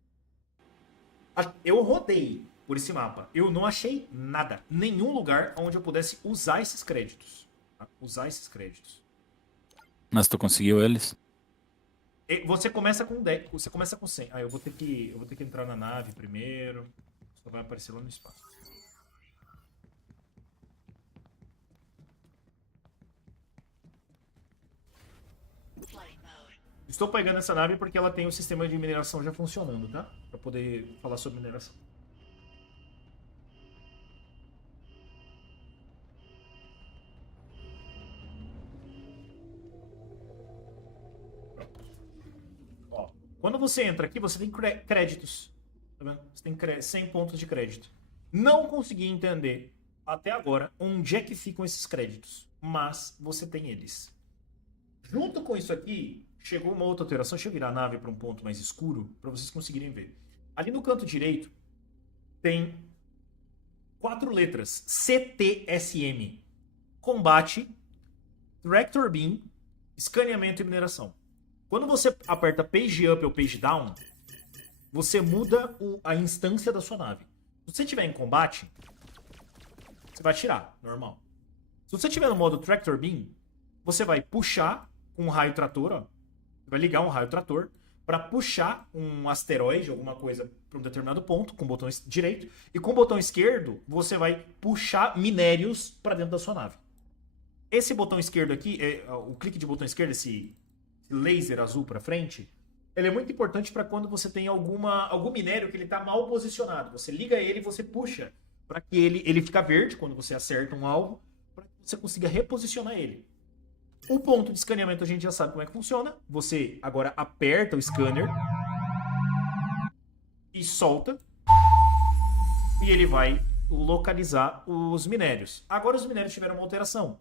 Eu rodei por esse mapa. Eu não achei nada. Nenhum lugar onde eu pudesse usar esses créditos. Tá? Usar esses créditos. Mas tu conseguiu eles? Você começa com 10. Você começa com 100. Eu vou ter que entrar na nave primeiro. Só vai aparecer lá no espaço. Estou pegando essa nave porque ela tem o sistema de mineração já funcionando, tá? Pra poder falar sobre mineração. Ó, quando você entra aqui, você tem créditos. Tá vendo? Você tem 100 pontos de crédito. Não consegui entender até agora onde é que ficam esses créditos. Mas você tem eles. Junto com isso aqui, chegou uma outra alteração. Deixa eu virar a nave para um ponto mais escuro para vocês conseguirem ver. Ali no canto direito tem 4 letras. CTSM. Combate, Tractor Beam, escaneamento e mineração. Quando você aperta Page Up ou Page Down, você muda a instância da sua nave. Se você estiver em combate, você vai atirar, normal. Se você estiver no modo Tractor Beam, você vai puxar com um raio trator, ó. Você vai ligar um raio trator para puxar um asteroide, alguma coisa, para um determinado ponto, com o botão direito. E com o botão esquerdo, você vai puxar minérios para dentro da sua nave. Esse botão esquerdo aqui, o clique de botão esquerdo, esse laser azul para frente, ele é muito importante para quando você tem algum minério que ele está mal posicionado. Você liga ele e você puxa para que ele fica verde quando você acerta um alvo, para que você consiga reposicionar ele. O ponto de escaneamento a gente já sabe como é que funciona. Você agora aperta o scanner e solta. E ele vai localizar os minérios. Agora os minérios tiveram uma alteração.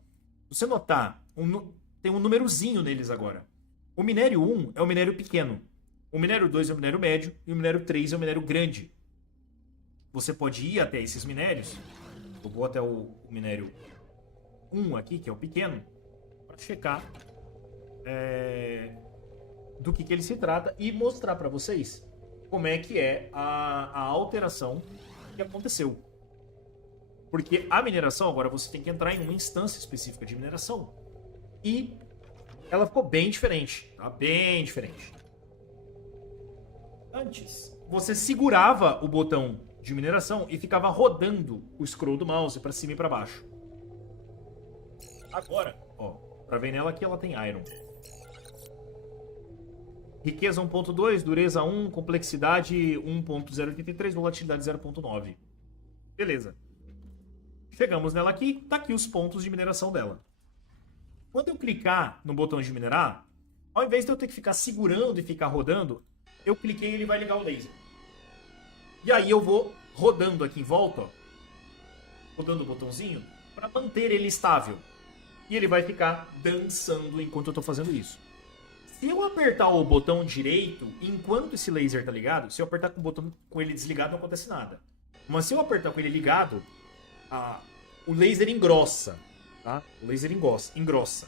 Se você notar, tem um númerozinho neles agora. O minério 1 é o minério pequeno. O minério 2 é o minério médio. E o minério 3 é o minério grande. Você pode ir até esses minérios. Eu vou até o minério 1 aqui, que é o pequeno, para checar do que ele se trata e mostrar para vocês como é que é a alteração que aconteceu. Porque a mineração, agora você tem que entrar em uma instância específica de mineração. E ela ficou bem diferente. Tá? Bem diferente. Antes, você segurava o botão de mineração e ficava rodando o scroll do mouse para cima e para baixo. Agora, ó, para ver nela aqui, ela tem Iron. Riqueza 1.2, dureza 1, complexidade 1.083, volatilidade 0.9. Beleza. Chegamos nela aqui, tá aqui os pontos de mineração dela. Quando eu clicar no botão de minerar, ao invés de eu ter que ficar segurando e ficar rodando, eu cliquei e ele vai ligar o laser. E aí eu vou rodando aqui em volta, ó, rodando o botãozinho, para manter ele estável. E ele vai ficar dançando enquanto eu tô fazendo isso. Se eu apertar o botão direito, enquanto esse laser tá ligado, se eu apertar com o botão com ele desligado, não acontece nada. Mas se eu apertar com ele ligado, o laser engrossa, tá? O laser engrossa.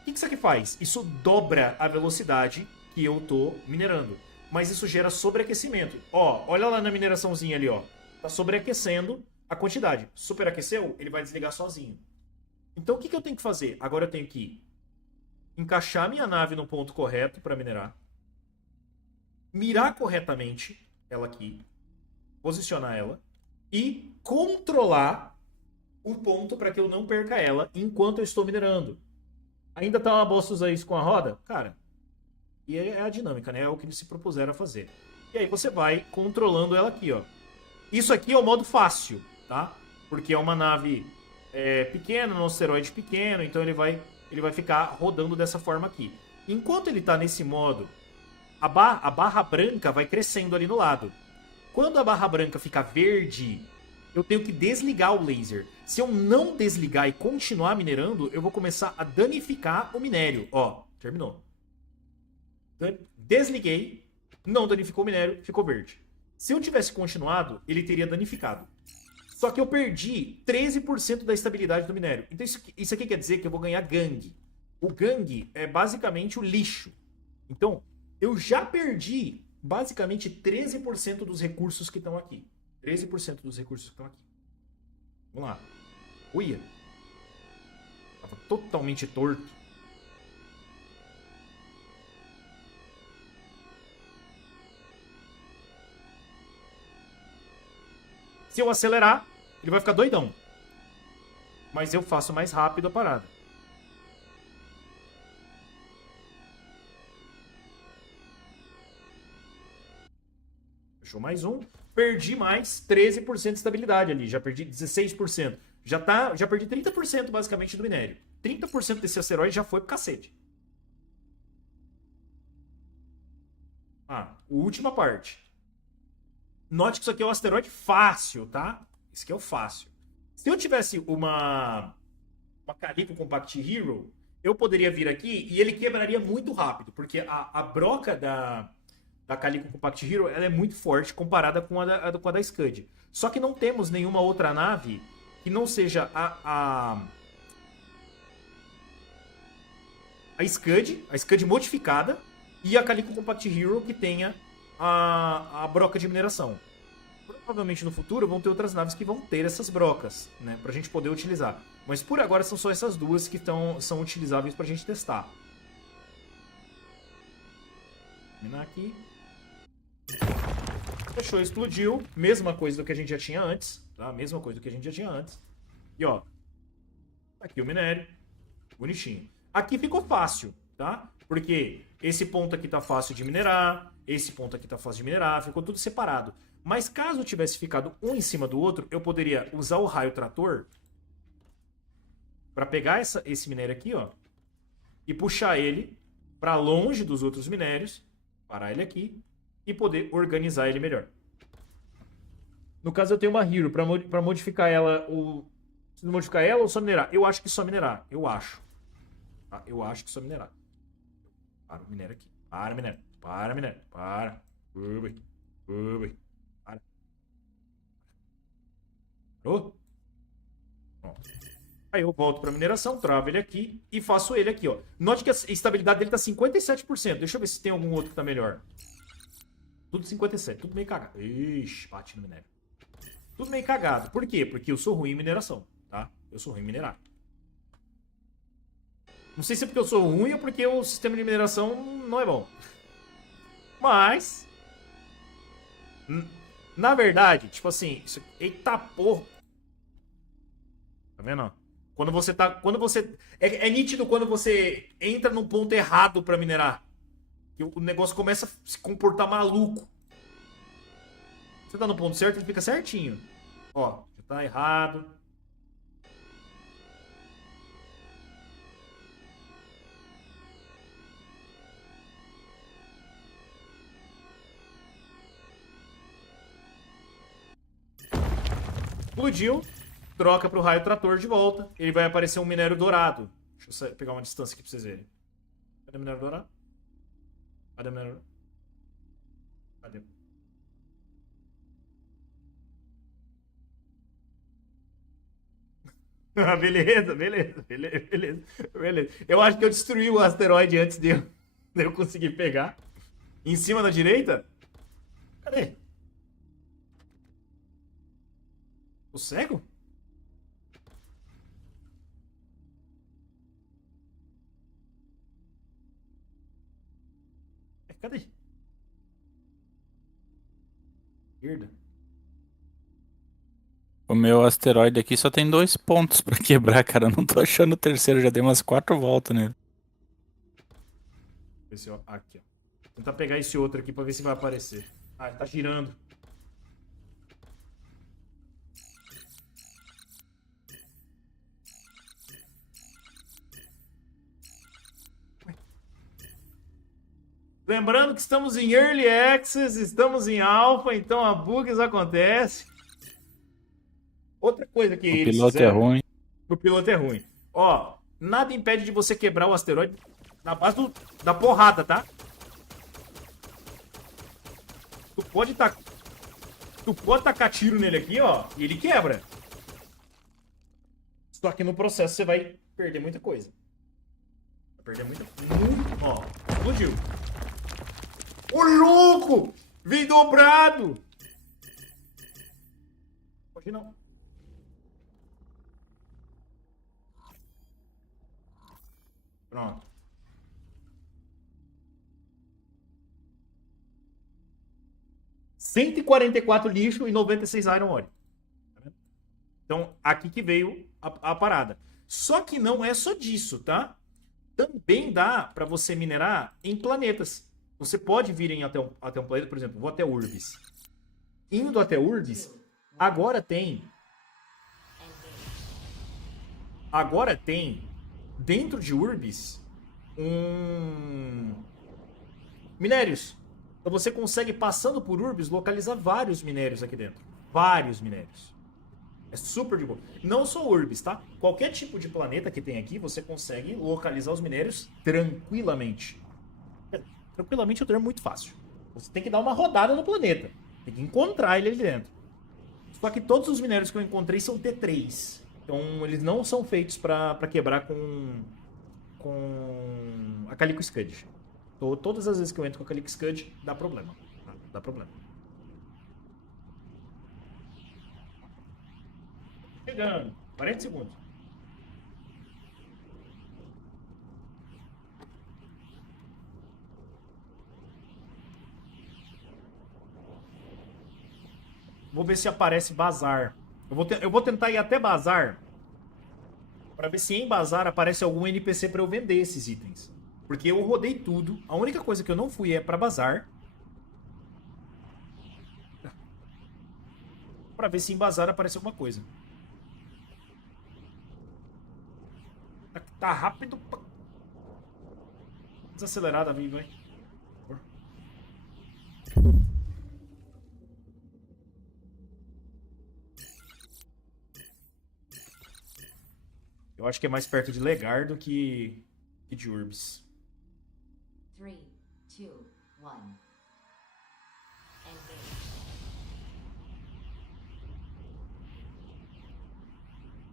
O que isso aqui faz? Isso dobra a velocidade que eu tô minerando. Mas isso gera sobreaquecimento. Ó, olha lá na mineraçãozinha ali, ó. Tá sobreaquecendo a quantidade. Superaqueceu, ele vai desligar sozinho. Então o que eu tenho que fazer? Agora eu tenho que encaixar minha nave no ponto correto para minerar. Mirar corretamente ela aqui. Posicionar ela. E controlar o ponto para que eu não perca ela enquanto eu estou minerando. Ainda tá uma bosta usar isso com a roda? Cara, e é a dinâmica, né? É o que eles se propuseram a fazer. E aí você vai controlando ela aqui, ó. Isso aqui é o modo fácil, tá? Porque é uma nave pequena, um asteroide pequeno, então ele vai ficar rodando dessa forma aqui. Enquanto ele tá nesse modo, a barra branca vai crescendo ali no lado. Quando a barra branca ficar verde, eu tenho que desligar o laser. Se eu não desligar e continuar minerando, eu vou começar a danificar o minério. Ó, terminou. Desliguei. não danificou o minério, ficou verde. Se eu tivesse continuado, ele teria danificado. Só que eu perdi 13% da estabilidade do minério. Então isso aqui quer dizer que eu vou ganhar gangue. O gangue é basicamente o lixo. Então, eu já perdi basicamente 13% dos recursos que estão aqui. 13% dos recursos que estão aqui. Vamos lá. Uia. Tava totalmente torto. Se eu acelerar, ele vai ficar doidão. Mas eu faço mais rápido a parada. Fechou mais um. Perdi mais 13% de estabilidade ali. Já perdi 16%. Já perdi 30% basicamente do minério. 30% desse asteroide já foi pro cacete. Ah, última parte. Note que isso aqui é um asteroide fácil, tá? Isso aqui é o fácil. Se eu tivesse uma Calico Compact Hero, eu poderia vir aqui e ele quebraria muito rápido, porque a broca da Calico Compact Hero ela é muito forte comparada com a da Scud. Só que não temos nenhuma outra nave que não seja a Scud modificada e a Calico Compact Hero que tenha a broca de mineração. Provavelmente no futuro vão ter outras naves que vão ter essas brocas, né, pra gente poder utilizar. Mas por agora são só essas duas que são utilizáveis pra gente testar. Vou terminar aqui. Fechou, explodiu. Mesma coisa do que a gente já tinha antes, tá? Mesma coisa do que a gente já tinha antes. E ó, aqui o minério, bonitinho. Aqui ficou fácil, tá? Porque esse ponto aqui tá fácil de minerar, esse ponto aqui tá fácil de minerar, ficou tudo separado. Mas caso tivesse ficado um em cima do outro, eu poderia usar o raio trator para pegar esse minério aqui, ó, e puxar ele para longe dos outros minérios, parar ele aqui e poder organizar ele melhor. No caso, eu tenho uma Hero para modificar ela, modificar ela ou só minerar? Eu acho que só minerar, eu acho. Tá? Eu acho que só minerar. Para o minério aqui. Para, minério. Para, minério. Para. Ui. Para. Parou? Pronto. Aí eu volto para mineração, travo ele aqui e faço ele aqui, ó. Note que a estabilidade dele tá 57%. Deixa eu ver se tem algum outro que tá melhor. Tudo 57, tudo meio cagado. Ixi, bate no minério. Tudo meio cagado. Por quê? Porque eu sou ruim em mineração, tá? Eu sou ruim em minerar. Não sei se é porque eu sou ruim ou porque o sistema de mineração não é bom. Mas... na verdade, tipo assim... Isso... Eita porra! Tá vendo? Quando você tá... Quando você... É nítido quando você entra num ponto errado pra minerar. Que o negócio começa a se comportar maluco. Você tá no ponto certo, ele fica certinho. Ó, já tá errado. Explodiu. Troca pro raio trator de volta. Ele vai aparecer um minério dourado. Deixa eu pegar uma distância aqui pra vocês verem. Cadê o minério dourado? Cadê o minério? Cadê? Beleza. Eu acho que eu destruí o asteroide antes de eu conseguir pegar. Em cima da direita? Cadê? O cego? Cadê? Esquerda. O meu asteroide aqui só tem 2 pontos pra quebrar, cara. Eu não tô achando o terceiro, já dei umas 4 voltas nele. Esse, ó, aqui, ó. Vou tentar pegar esse outro aqui pra ver se vai aparecer. Ah, ele tá girando. Lembrando que estamos em Early Access, estamos em Alpha, então a bugs acontece. Outra coisa que O piloto é ruim. O piloto é ruim. Ó, nada impede de você quebrar o asteroide na base da porrada, tá? Tu pode tacar tiro nele aqui, ó, e ele quebra. Só que no processo você vai perder muita coisa. Vai perder muita... Ó, explodiu. Ô, louco! Vem dobrado! Pode não. Pronto. $144 lixo e 96 Iron Ore. Então, aqui que veio a parada. Só que não é só disso, tá? Também dá para você minerar em planetas. Você pode vir até um planeta, por exemplo, vou até Urbis. Indo até Urbis, agora tem dentro de Urbis minérios. Então você consegue, passando por Urbis, localizar vários minérios aqui dentro. Vários minérios. É super de boa. Não só Urbis, tá? Qualquer tipo de planeta que tem aqui, você consegue localizar os minérios tranquilamente. Tranquilamente é um termo muito fácil. Você tem que dar uma rodada no planeta. Tem que encontrar ele ali dentro. Só que todos os minérios que eu encontrei são T3. Então eles não são feitos para quebrar com a Calico Scud. Todas as vezes que eu entro com a Calico Scud, dá problema. Dá problema. Chegando. 40 segundos. Vou ver se aparece bazar. Eu vou tentar ir até bazar para ver se em bazar aparece algum NPC para eu vender esses itens. Porque eu rodei tudo. A única coisa que eu não fui é para bazar. Para ver se em bazar aparece alguma coisa. Tá rápido. Desacelerada, vivo, hein? Eu acho que é mais perto de Legar do que de Urbis. 3, 2, 1.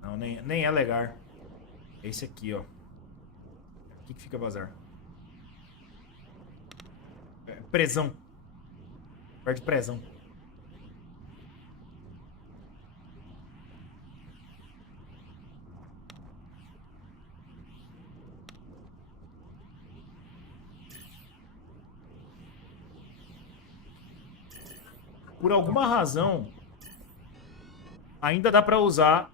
Não, nem é Legar. É esse aqui, ó. Aqui que fica bazar. Presão. Perto de presão. Por alguma razão, ainda dá pra usar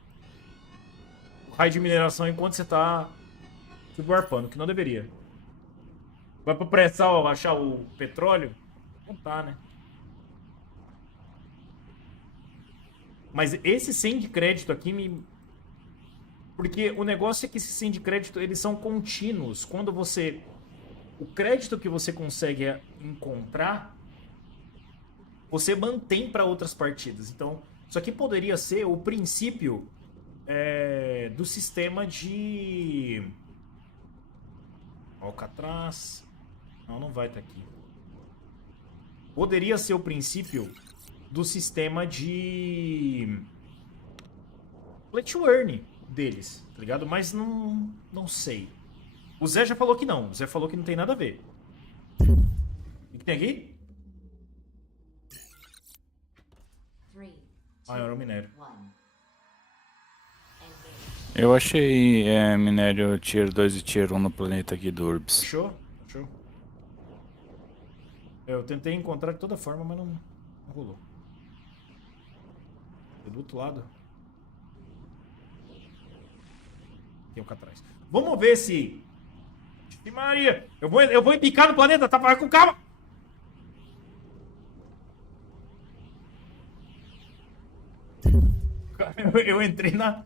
o raio de mineração enquanto você tá subwarpando, que não deveria. Vai pro pré-sal achar o petróleo? Não tá, né? Mas esse 100 de crédito aqui me... Porque o negócio é que esses 100 de crédito, eles são contínuos. Quando você... O crédito que você consegue encontrar, você mantém para outras partidas. Então, isso aqui poderia ser o princípio do sistema de... Alcatraz... Não vai estar aqui. Poderia ser o princípio do sistema de... Let's deles, tá ligado? Mas não sei. O Zé já falou que não. O Zé falou que não tem nada a ver. O que tem aqui? Era o minério. Eu achei minério Tier 2 e Tier 1 no planeta aqui do Urbs. Achou? Achou. Eu tentei encontrar de toda forma, mas não rolou. E do outro lado... Tem o cá atrás. Vamos ver se... Maria! Eu vou empicar no planeta, tá? Vai com calma! Eu entrei na...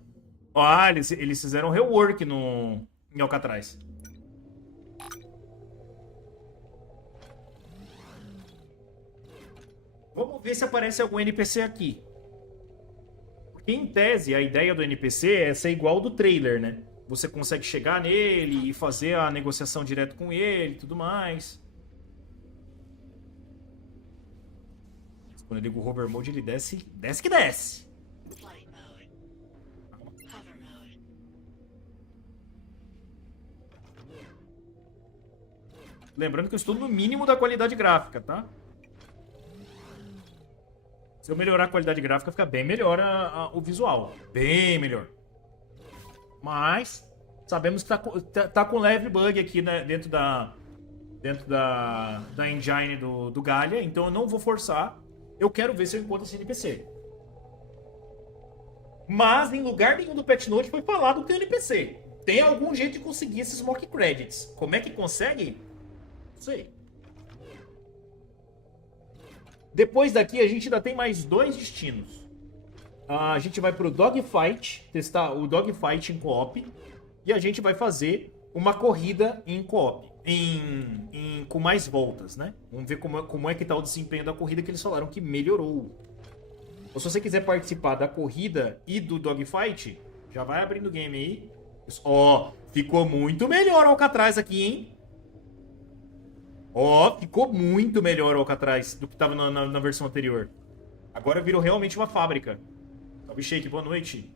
Ah, eles fizeram um rework em Alcatraz. Vamos ver se aparece algum NPC aqui. Porque, em tese, a ideia do NPC é ser igual ao do trailer, né? Você consegue chegar nele e fazer a negociação direto com ele e tudo mais. Quando eu ligo o Hover Mode, ele desce. Desce que desce. Lembrando que eu estou no mínimo da qualidade gráfica, tá? Se eu melhorar a qualidade gráfica, fica bem melhor o visual. Bem melhor. Mas sabemos que tá com leve bug aqui, né, dentro da engine do Galha, então eu não vou forçar. Eu quero ver se eu encontro esse NPC. Mas em lugar nenhum do Patch Note foi falado que tem NPC. Tem algum jeito de conseguir esses mock credits. Como é que consegue? Não sei. Depois daqui a gente ainda tem mais 2 destinos. A gente vai pro Dogfight, testar o Dogfight em co-op. E a gente vai fazer uma corrida em co-op. Com mais voltas, né? Vamos ver como é que tá o desempenho da corrida, que eles falaram que melhorou. Ou se você quiser participar da corrida e do Dogfight, já vai abrindo o game aí. Ó, ficou muito melhor o Alcatraz aqui, hein? Ó, ficou muito melhor o Alcatraz do que tava na versão anterior. Agora virou realmente uma fábrica. Salve, Shake, boa noite.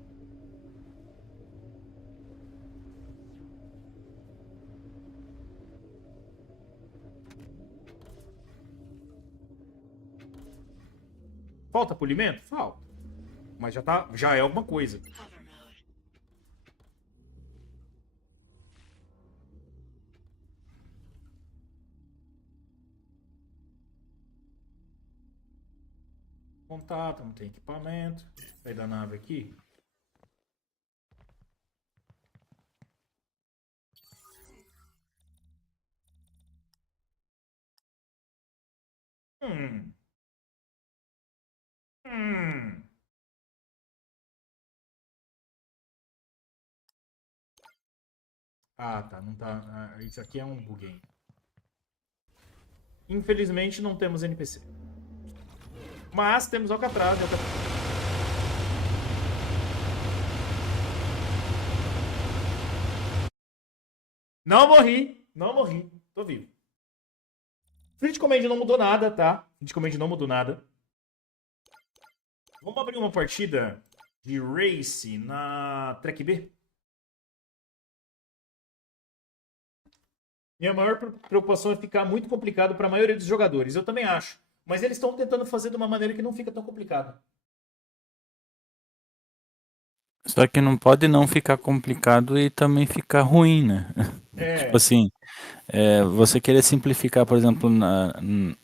Falta polimento? Falta. Mas já é alguma coisa. Contato, não tem equipamento. Sai da nave aqui. Hum. Ah, tá. Não tá. Isso aqui é um bug. Infelizmente não temos NPC. Mas temos Alcatraz. Não morri. Não morri. Tô vivo. Fleet Command não mudou nada, tá? Fleet Command não mudou nada. Vamos abrir uma partida de Race na Track B? Minha maior preocupação é ficar muito complicado para a maioria dos jogadores. Eu também acho. Mas eles estão tentando fazer de uma maneira que não fica tão complicado. Só que não pode não ficar complicado e também ficar ruim, né? É. Tipo assim, você querer simplificar, por exemplo,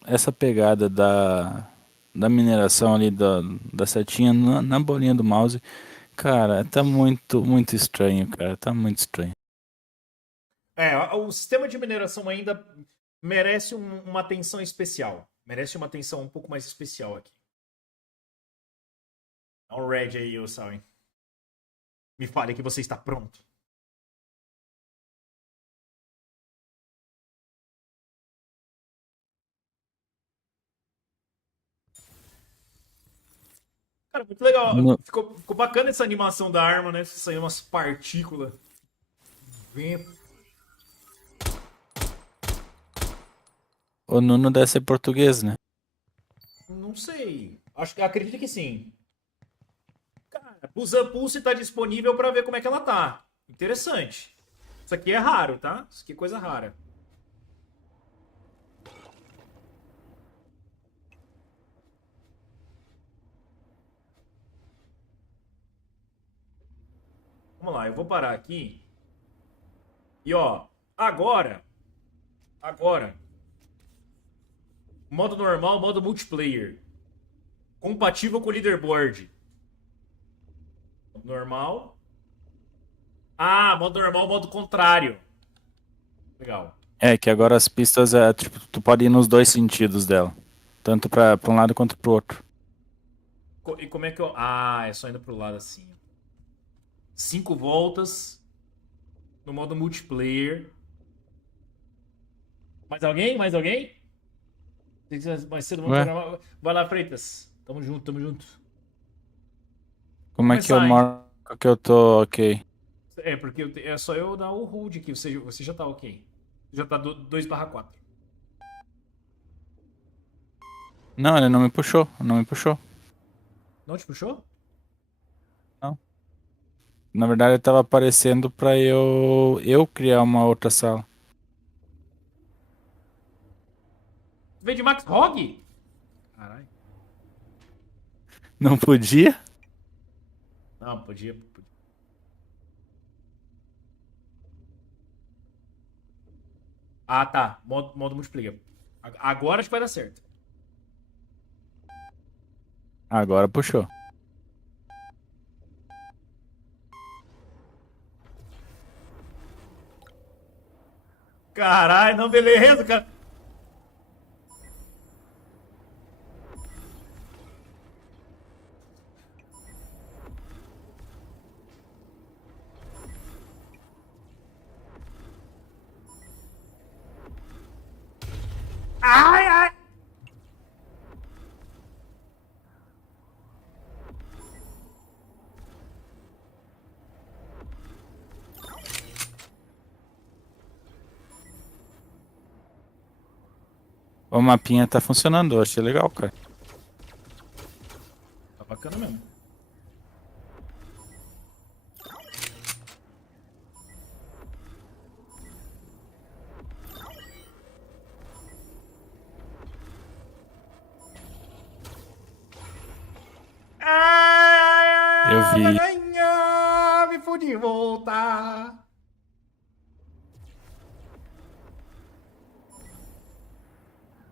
essa pegada da mineração ali da setinha na bolinha do mouse, cara, tá muito, muito estranho, cara, tá muito estranho. O sistema de mineração ainda merece uma atenção especial. Merece uma atenção um pouco mais especial aqui. Dá um red aí, ô Salem. Me fale que você está pronto. Cara, muito legal. Ficou bacana essa animação da arma, né? Saindo umas partículas. Vento. O Nuno deve ser português, né? Não sei. Acredito que sim. Cara, o Zampulse está disponível para ver como é que ela tá. Interessante. Isso aqui é raro, tá? Isso aqui é coisa rara. Vamos lá, eu vou parar aqui. E ó, agora, modo normal, modo multiplayer. Compatível com o leaderboard. Modo normal. Ah, modo normal, modo contrário. Legal. É, que agora as pistas, tipo, tu pode ir nos dois sentidos dela. Tanto pra um lado quanto pro outro. E como é que eu... Ah, é só indo pro lado assim. 5 voltas. No modo multiplayer. Mais alguém? Mais alguém? Mais cedo vamos Ué? programar. Vai lá, Freitas. Tamo junto, tamo junto. Como é que eu Começar, hein? marco que eu tô ok? É, porque é só eu dar o hold aqui. Você já tá ok. Já tá 2/4. Não, ele não me puxou, não me puxou. Não te puxou? Na verdade, ele tava aparecendo pra eu criar uma outra sala. Veio de Max Hog? Caralho. Não podia? Não, podia. Ah, tá. Modo multiplayer. Agora acho que vai dar certo. Agora puxou. Caralho, não, beleza, cara. Ai, ai. O mapinha tá funcionando, eu achei legal, cara. Tá bacana mesmo. Eu vi. Vai ganhar, me fudi voltar.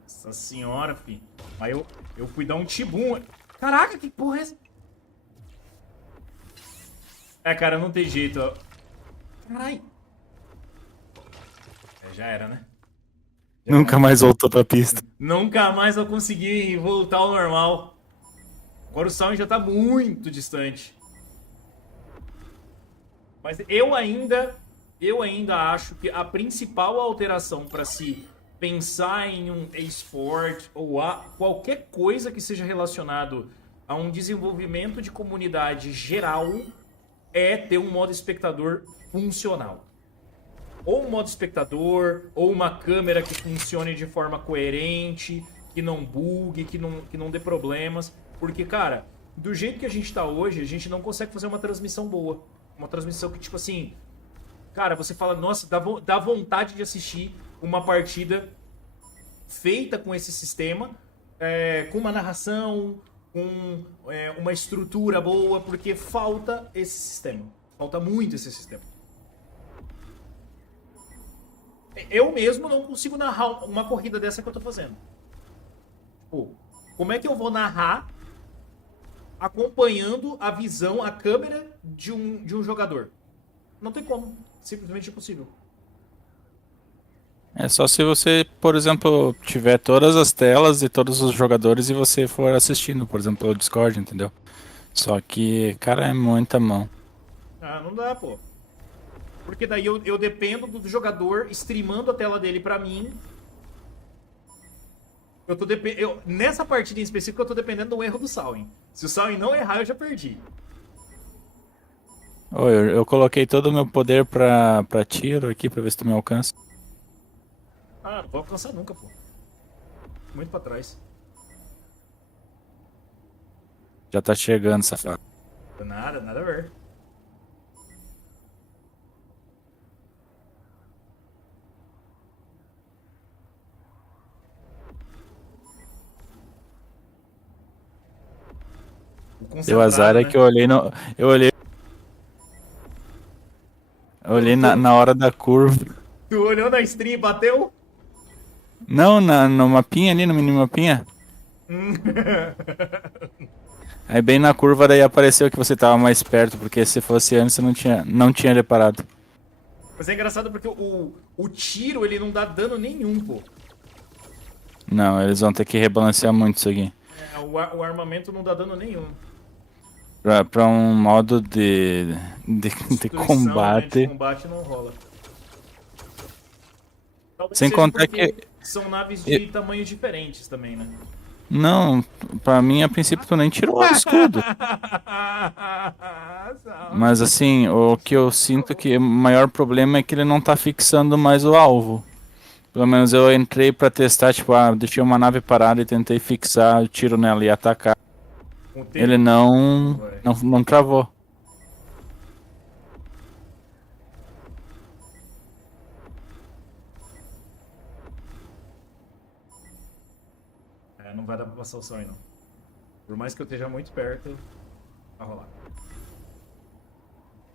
Nossa senhora, filho. Mas eu fui dar um tibum. Caraca, que porra é essa? É, cara, não tem jeito, ó. Caralho. É, já era, né? Nunca mais voltou pra pista. Nunca mais eu consegui voltar ao normal. Agora o Sound já tá muito distante. Mas eu ainda acho que a principal alteração para se pensar em um esporte ou qualquer coisa que seja relacionado a um desenvolvimento de comunidade geral é ter um modo espectador funcional. Ou um modo espectador, ou uma câmera que funcione de forma coerente, que não bugue, que não dê problemas. Porque, cara, do jeito que a gente tá hoje, a gente não consegue fazer uma transmissão boa. Uma transmissão que, tipo assim, cara, você fala, nossa, dá vontade de assistir uma partida feita com esse sistema, com uma narração, com uma estrutura boa, porque falta esse sistema. Falta muito esse sistema. Eu mesmo não consigo narrar uma corrida dessa que eu tô fazendo. Tipo, como é que eu vou narrar acompanhando a visão, a câmera de um jogador? Não tem como. Simplesmente impossível. É só se você, por exemplo, tiver todas as telas de todos os jogadores e você for assistindo, por exemplo, pelo Discord, entendeu? Só que, cara, é muita mão. Ah, não dá, pô. Porque daí eu dependo do jogador streamando a tela dele pra mim. Nessa partida em específico, eu tô dependendo do erro do Salwin. Se o Salwin não errar, eu já perdi. Ô, eu coloquei todo o meu poder pra tiro aqui, pra ver se tu me alcança. Ah, não vou alcançar nunca, pô. Muito pra trás. Já tá chegando, safado. Nada a ver. Deu azar é que eu olhei no. Eu olhei na hora da curva. Tu olhou na stream e bateu? Não, no mapinha ali, no mini mapinha. Aí bem na curva daí apareceu que você tava mais perto, porque se fosse antes eu não tinha reparado. Mas é engraçado porque o tiro, ele não dá dano nenhum, pô. Não, eles vão ter que rebalancear muito isso aqui. O armamento não dá dano nenhum. Pra um modo de Destruição, combate. Né, de combate não rola. Talvez Sem seja contar porque que. são naves de tamanhos diferentes também, né? Não, pra mim a princípio tu nem tirou o escudo. Mas assim, o que eu sinto que o maior problema é que ele não tá fixando mais o alvo. Pelo menos eu entrei pra testar, tipo, deixei uma nave parada e tentei fixar o tiro nela e atacar. Com o tempo, Ele não, vai. não travou. Não vai dar pra passar o som aí, não. Por mais que eu esteja muito perto, vai rolar.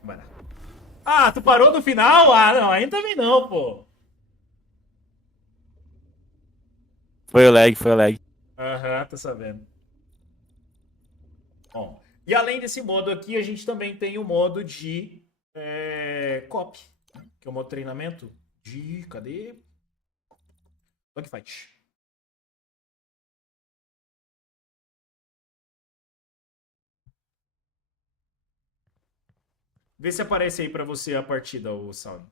Não vai dar. Ah, tu parou no final? Ah, não, ainda também não, pô. Foi o lag, foi o lag. Aham, tô sabendo. Bom, e além desse modo aqui, a gente também tem o modo de COP, né? Que é o modo treinamento de... Cadê? Dogfight. Vê se aparece aí pra você a partida, o sound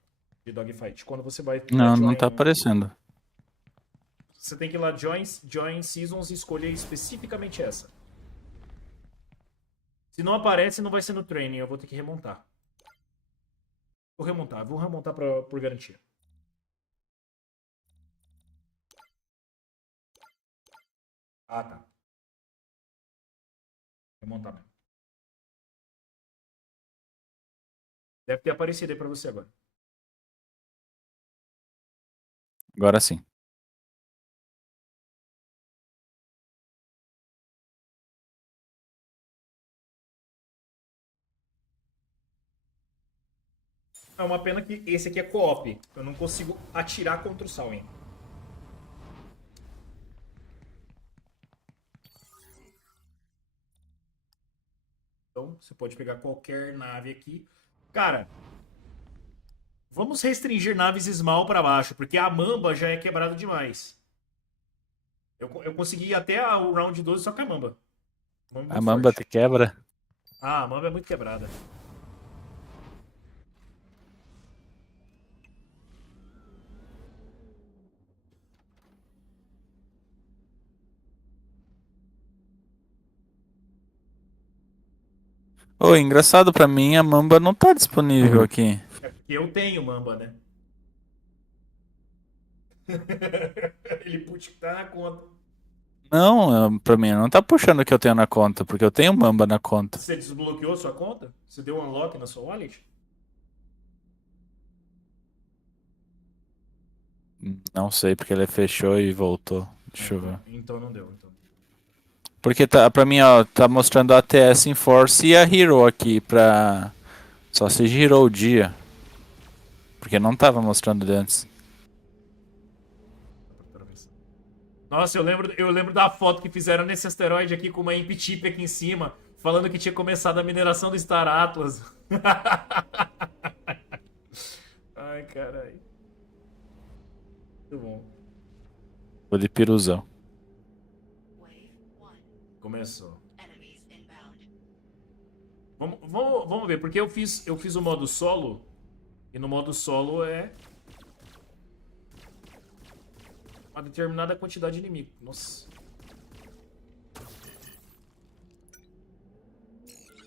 de Dogfight. Quando você vai dar Não, não join, tá aparecendo. você tem que ir lá join seasons e escolher especificamente essa. Se não aparece, não vai ser no training, eu vou ter que remontar. Vou remontar por garantia. Ah, tá. Remontar mesmo. Deve ter aparecido aí pra você agora. Agora sim. É uma pena que esse aqui é co-op. Eu não consigo atirar contra o Salwin. Então, você pode pegar qualquer nave aqui. Cara, vamos restringir naves Small pra baixo, porque a Mamba já é quebrada demais. Eu consegui ir até o round 12 só com a Mamba. Mamba A muito Mamba forte. te quebra. Ah, a Mamba é muito quebrada. Ô, engraçado pra mim, a Mamba não tá disponível aqui. É porque eu tenho Mamba, né? Ele put tá na conta. Não, pra mim não tá puxando o que eu tenho na conta, porque eu tenho Mamba na conta. Você desbloqueou sua conta? Você deu um unlock na sua wallet? Não sei, porque ele fechou e voltou. Deixa eu ver. Então não deu. Então. Porque tá, pra mim, ó, tá mostrando a ATS em Force e a Hero aqui pra... Só se girou o dia. Porque não tava mostrando antes. Nossa, eu lembro da foto que fizeram nesse asteroide aqui com uma imp chip aqui em cima, falando que tinha começado a mineração do Star Atlas. Ai, caralho. Muito bom. Vou de piruzão. Wave 1. Começou. Enemies inbound. Vamos ver, porque eu fiz o modo solo, e no modo solo é uma determinada quantidade de inimigo. Nossa.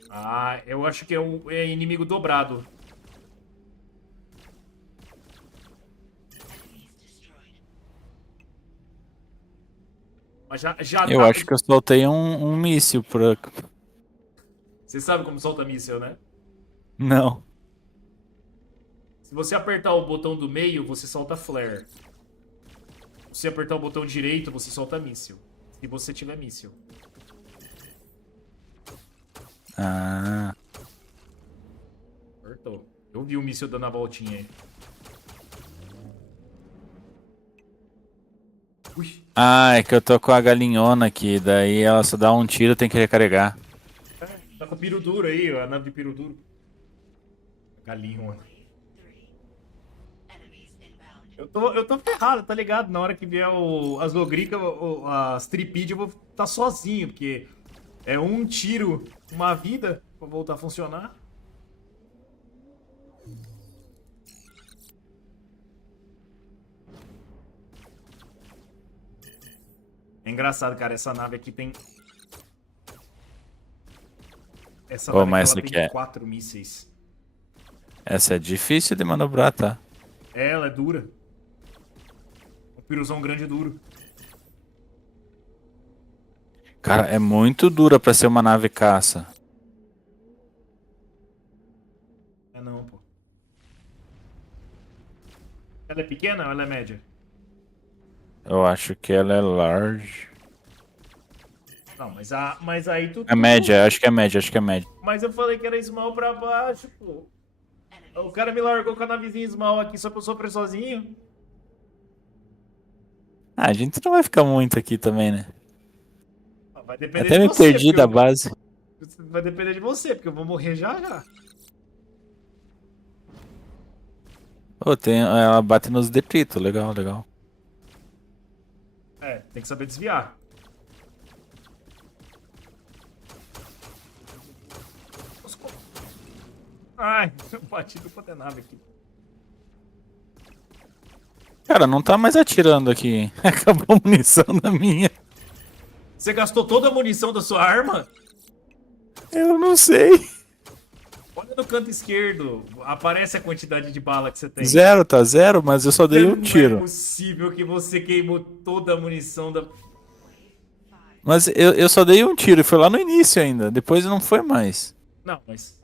Ah, eu acho que é inimigo dobrado. Enemies destroyed. Mas já Eu tá. acho que eu soltei um míssil pra... Você sabe como solta míssil, né? Não. Se você apertar o botão do meio, você solta flare. Se você apertar o botão direito, você solta míssil. Se você tiver míssil. Ah... Apertou. Eu vi o míssil dando a voltinha aí. Ui. Ah, é que eu tô com a galinhona aqui, daí ela só dá um tiro, tem que recarregar. Tá com o piro duro aí, a nave de piro duro. Galinho, mano. Wave 3. Enemies inbound. Eu tô ferrado, tá ligado? Na hora que vier as logricas, as tripídeas, eu vou estar sozinho, porque é um tiro, uma vida pra voltar a funcionar. É engraçado, cara, essa nave aqui tem... Essa Ô, nave mas aqui, essa ela aqui tem é... 4 mísseis. Essa é difícil de manobrar, tá? Ela é dura. piruzão grande e duro. Cara, é muito dura pra ser uma nave caça. É não, pô. Ela é pequena ou ela é média? Eu acho que ela é large. Não, mas aí tu... É média, acho que é média, acho que é média. Mas eu falei que era small pra baixo, pô. O cara me largou com a navezinha small aqui só pra eu sofrer sozinho. Ah, a gente não vai ficar muito aqui também, né? Vai depender Até de me você, perdi porque da base. vai depender de você, porque eu vou morrer já já. Pô, ela bate nos detritos, legal, legal. É, tem que saber desviar. Ai, eu bati do quanto é nave aqui. Cara, não tá mais atirando aqui. Acabou a munição da minha. Você gastou toda a munição da sua arma? Eu não sei. Olha no canto esquerdo, aparece a quantidade de bala que você tem. Zero, tá zero, mas eu só dei um Não é tiro. possível que você queimou toda a munição da... Mas eu só dei um tiro e foi lá no início ainda. Depois não foi mais. Não, mas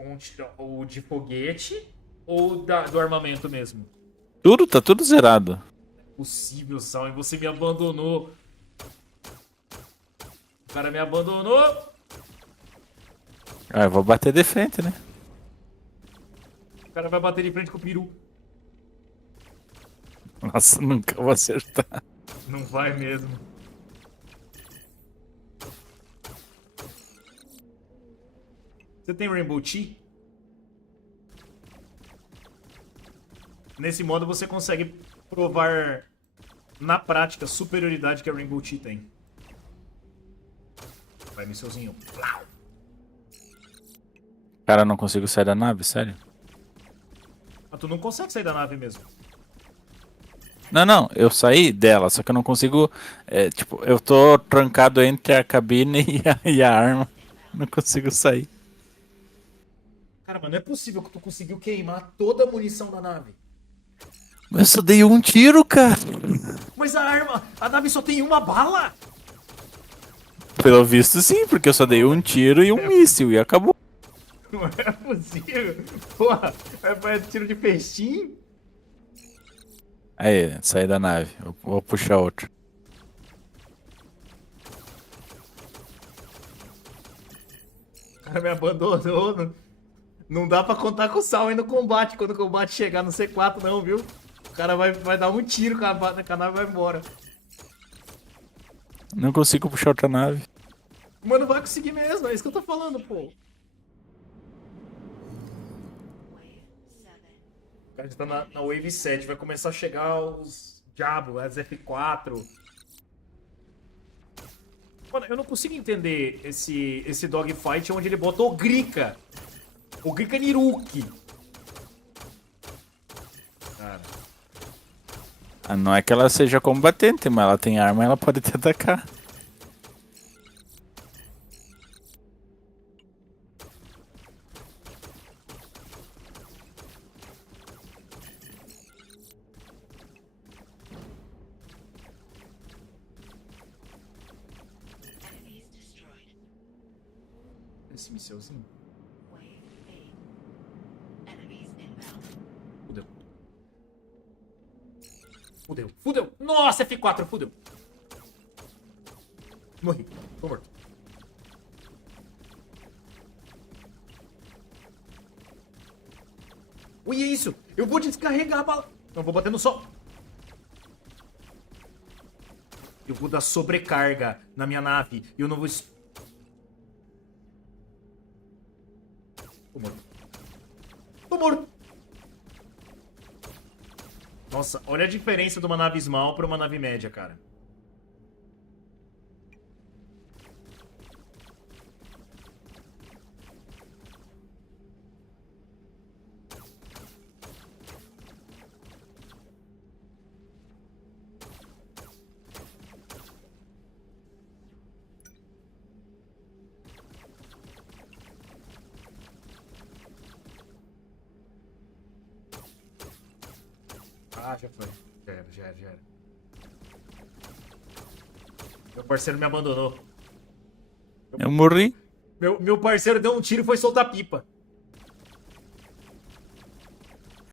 o de foguete ou do armamento mesmo? Tudo, tá tudo zerado. Possível, Sal, e você me abandonou. O cara me abandonou. Ah, eu vou bater de frente, né? O cara vai bater de frente com o peru. Nossa, nunca vou acertar. Não vai mesmo. Você tem Rainbow Tea? Nesse modo você consegue provar na prática a superioridade que a Rainbow Tea tem. Vai, missilzinho. Plau. Cara, eu não consigo sair da nave, sério? Mas tu não consegue sair da nave mesmo. Não, eu saí dela, só que eu não consigo. Tipo, eu tô trancado entre a cabine e a arma. Não consigo sair. Cara, mas não é possível que tu conseguiu queimar toda a munição da nave. Mas eu só dei um tiro, cara. Mas a nave só tem uma bala! Pelo visto, sim, porque eu só dei um tiro e um míssil e acabou. Não é possível. Porra, é tiro de festim? Aí, saí da nave. Eu vou puxar outro. O cara me abandonou. Não dá pra contar com o Sal aí no combate. Quando o combate chegar no C4, não, viu? O cara vai dar um tiro com a nave e vai embora. Não consigo puxar outra nave. Mano, vai conseguir mesmo. É isso que eu tô falando, pô. Wave 7. O cara já tá na Wave 7. Vai começar a chegar os Diablo, as F4. Mano, eu não consigo entender esse dogfight onde ele botou o Grika. O Grika Niruki. Cara. Ah, não é que ela seja combatente, mas ela tem arma e ela pode te atacar. Enemies destroyed. Esse missilzinho. Wave 8. Enemies inbound. Fudeu. Fudeu. Fudeu. Nossa, F4, fudeu. Morri. Tô morto. Ui, é isso. Eu vou descarregar a bala. Não, vou bater no sol. Eu vou dar sobrecarga na minha nave. E eu não vou... Tô morto. Tô morto. Nossa, olha a diferença de uma nave small pra uma nave média, cara. Ah, já foi. Já era. Meu parceiro me abandonou. Eu morri. Meu parceiro deu um tiro e foi soltar pipa.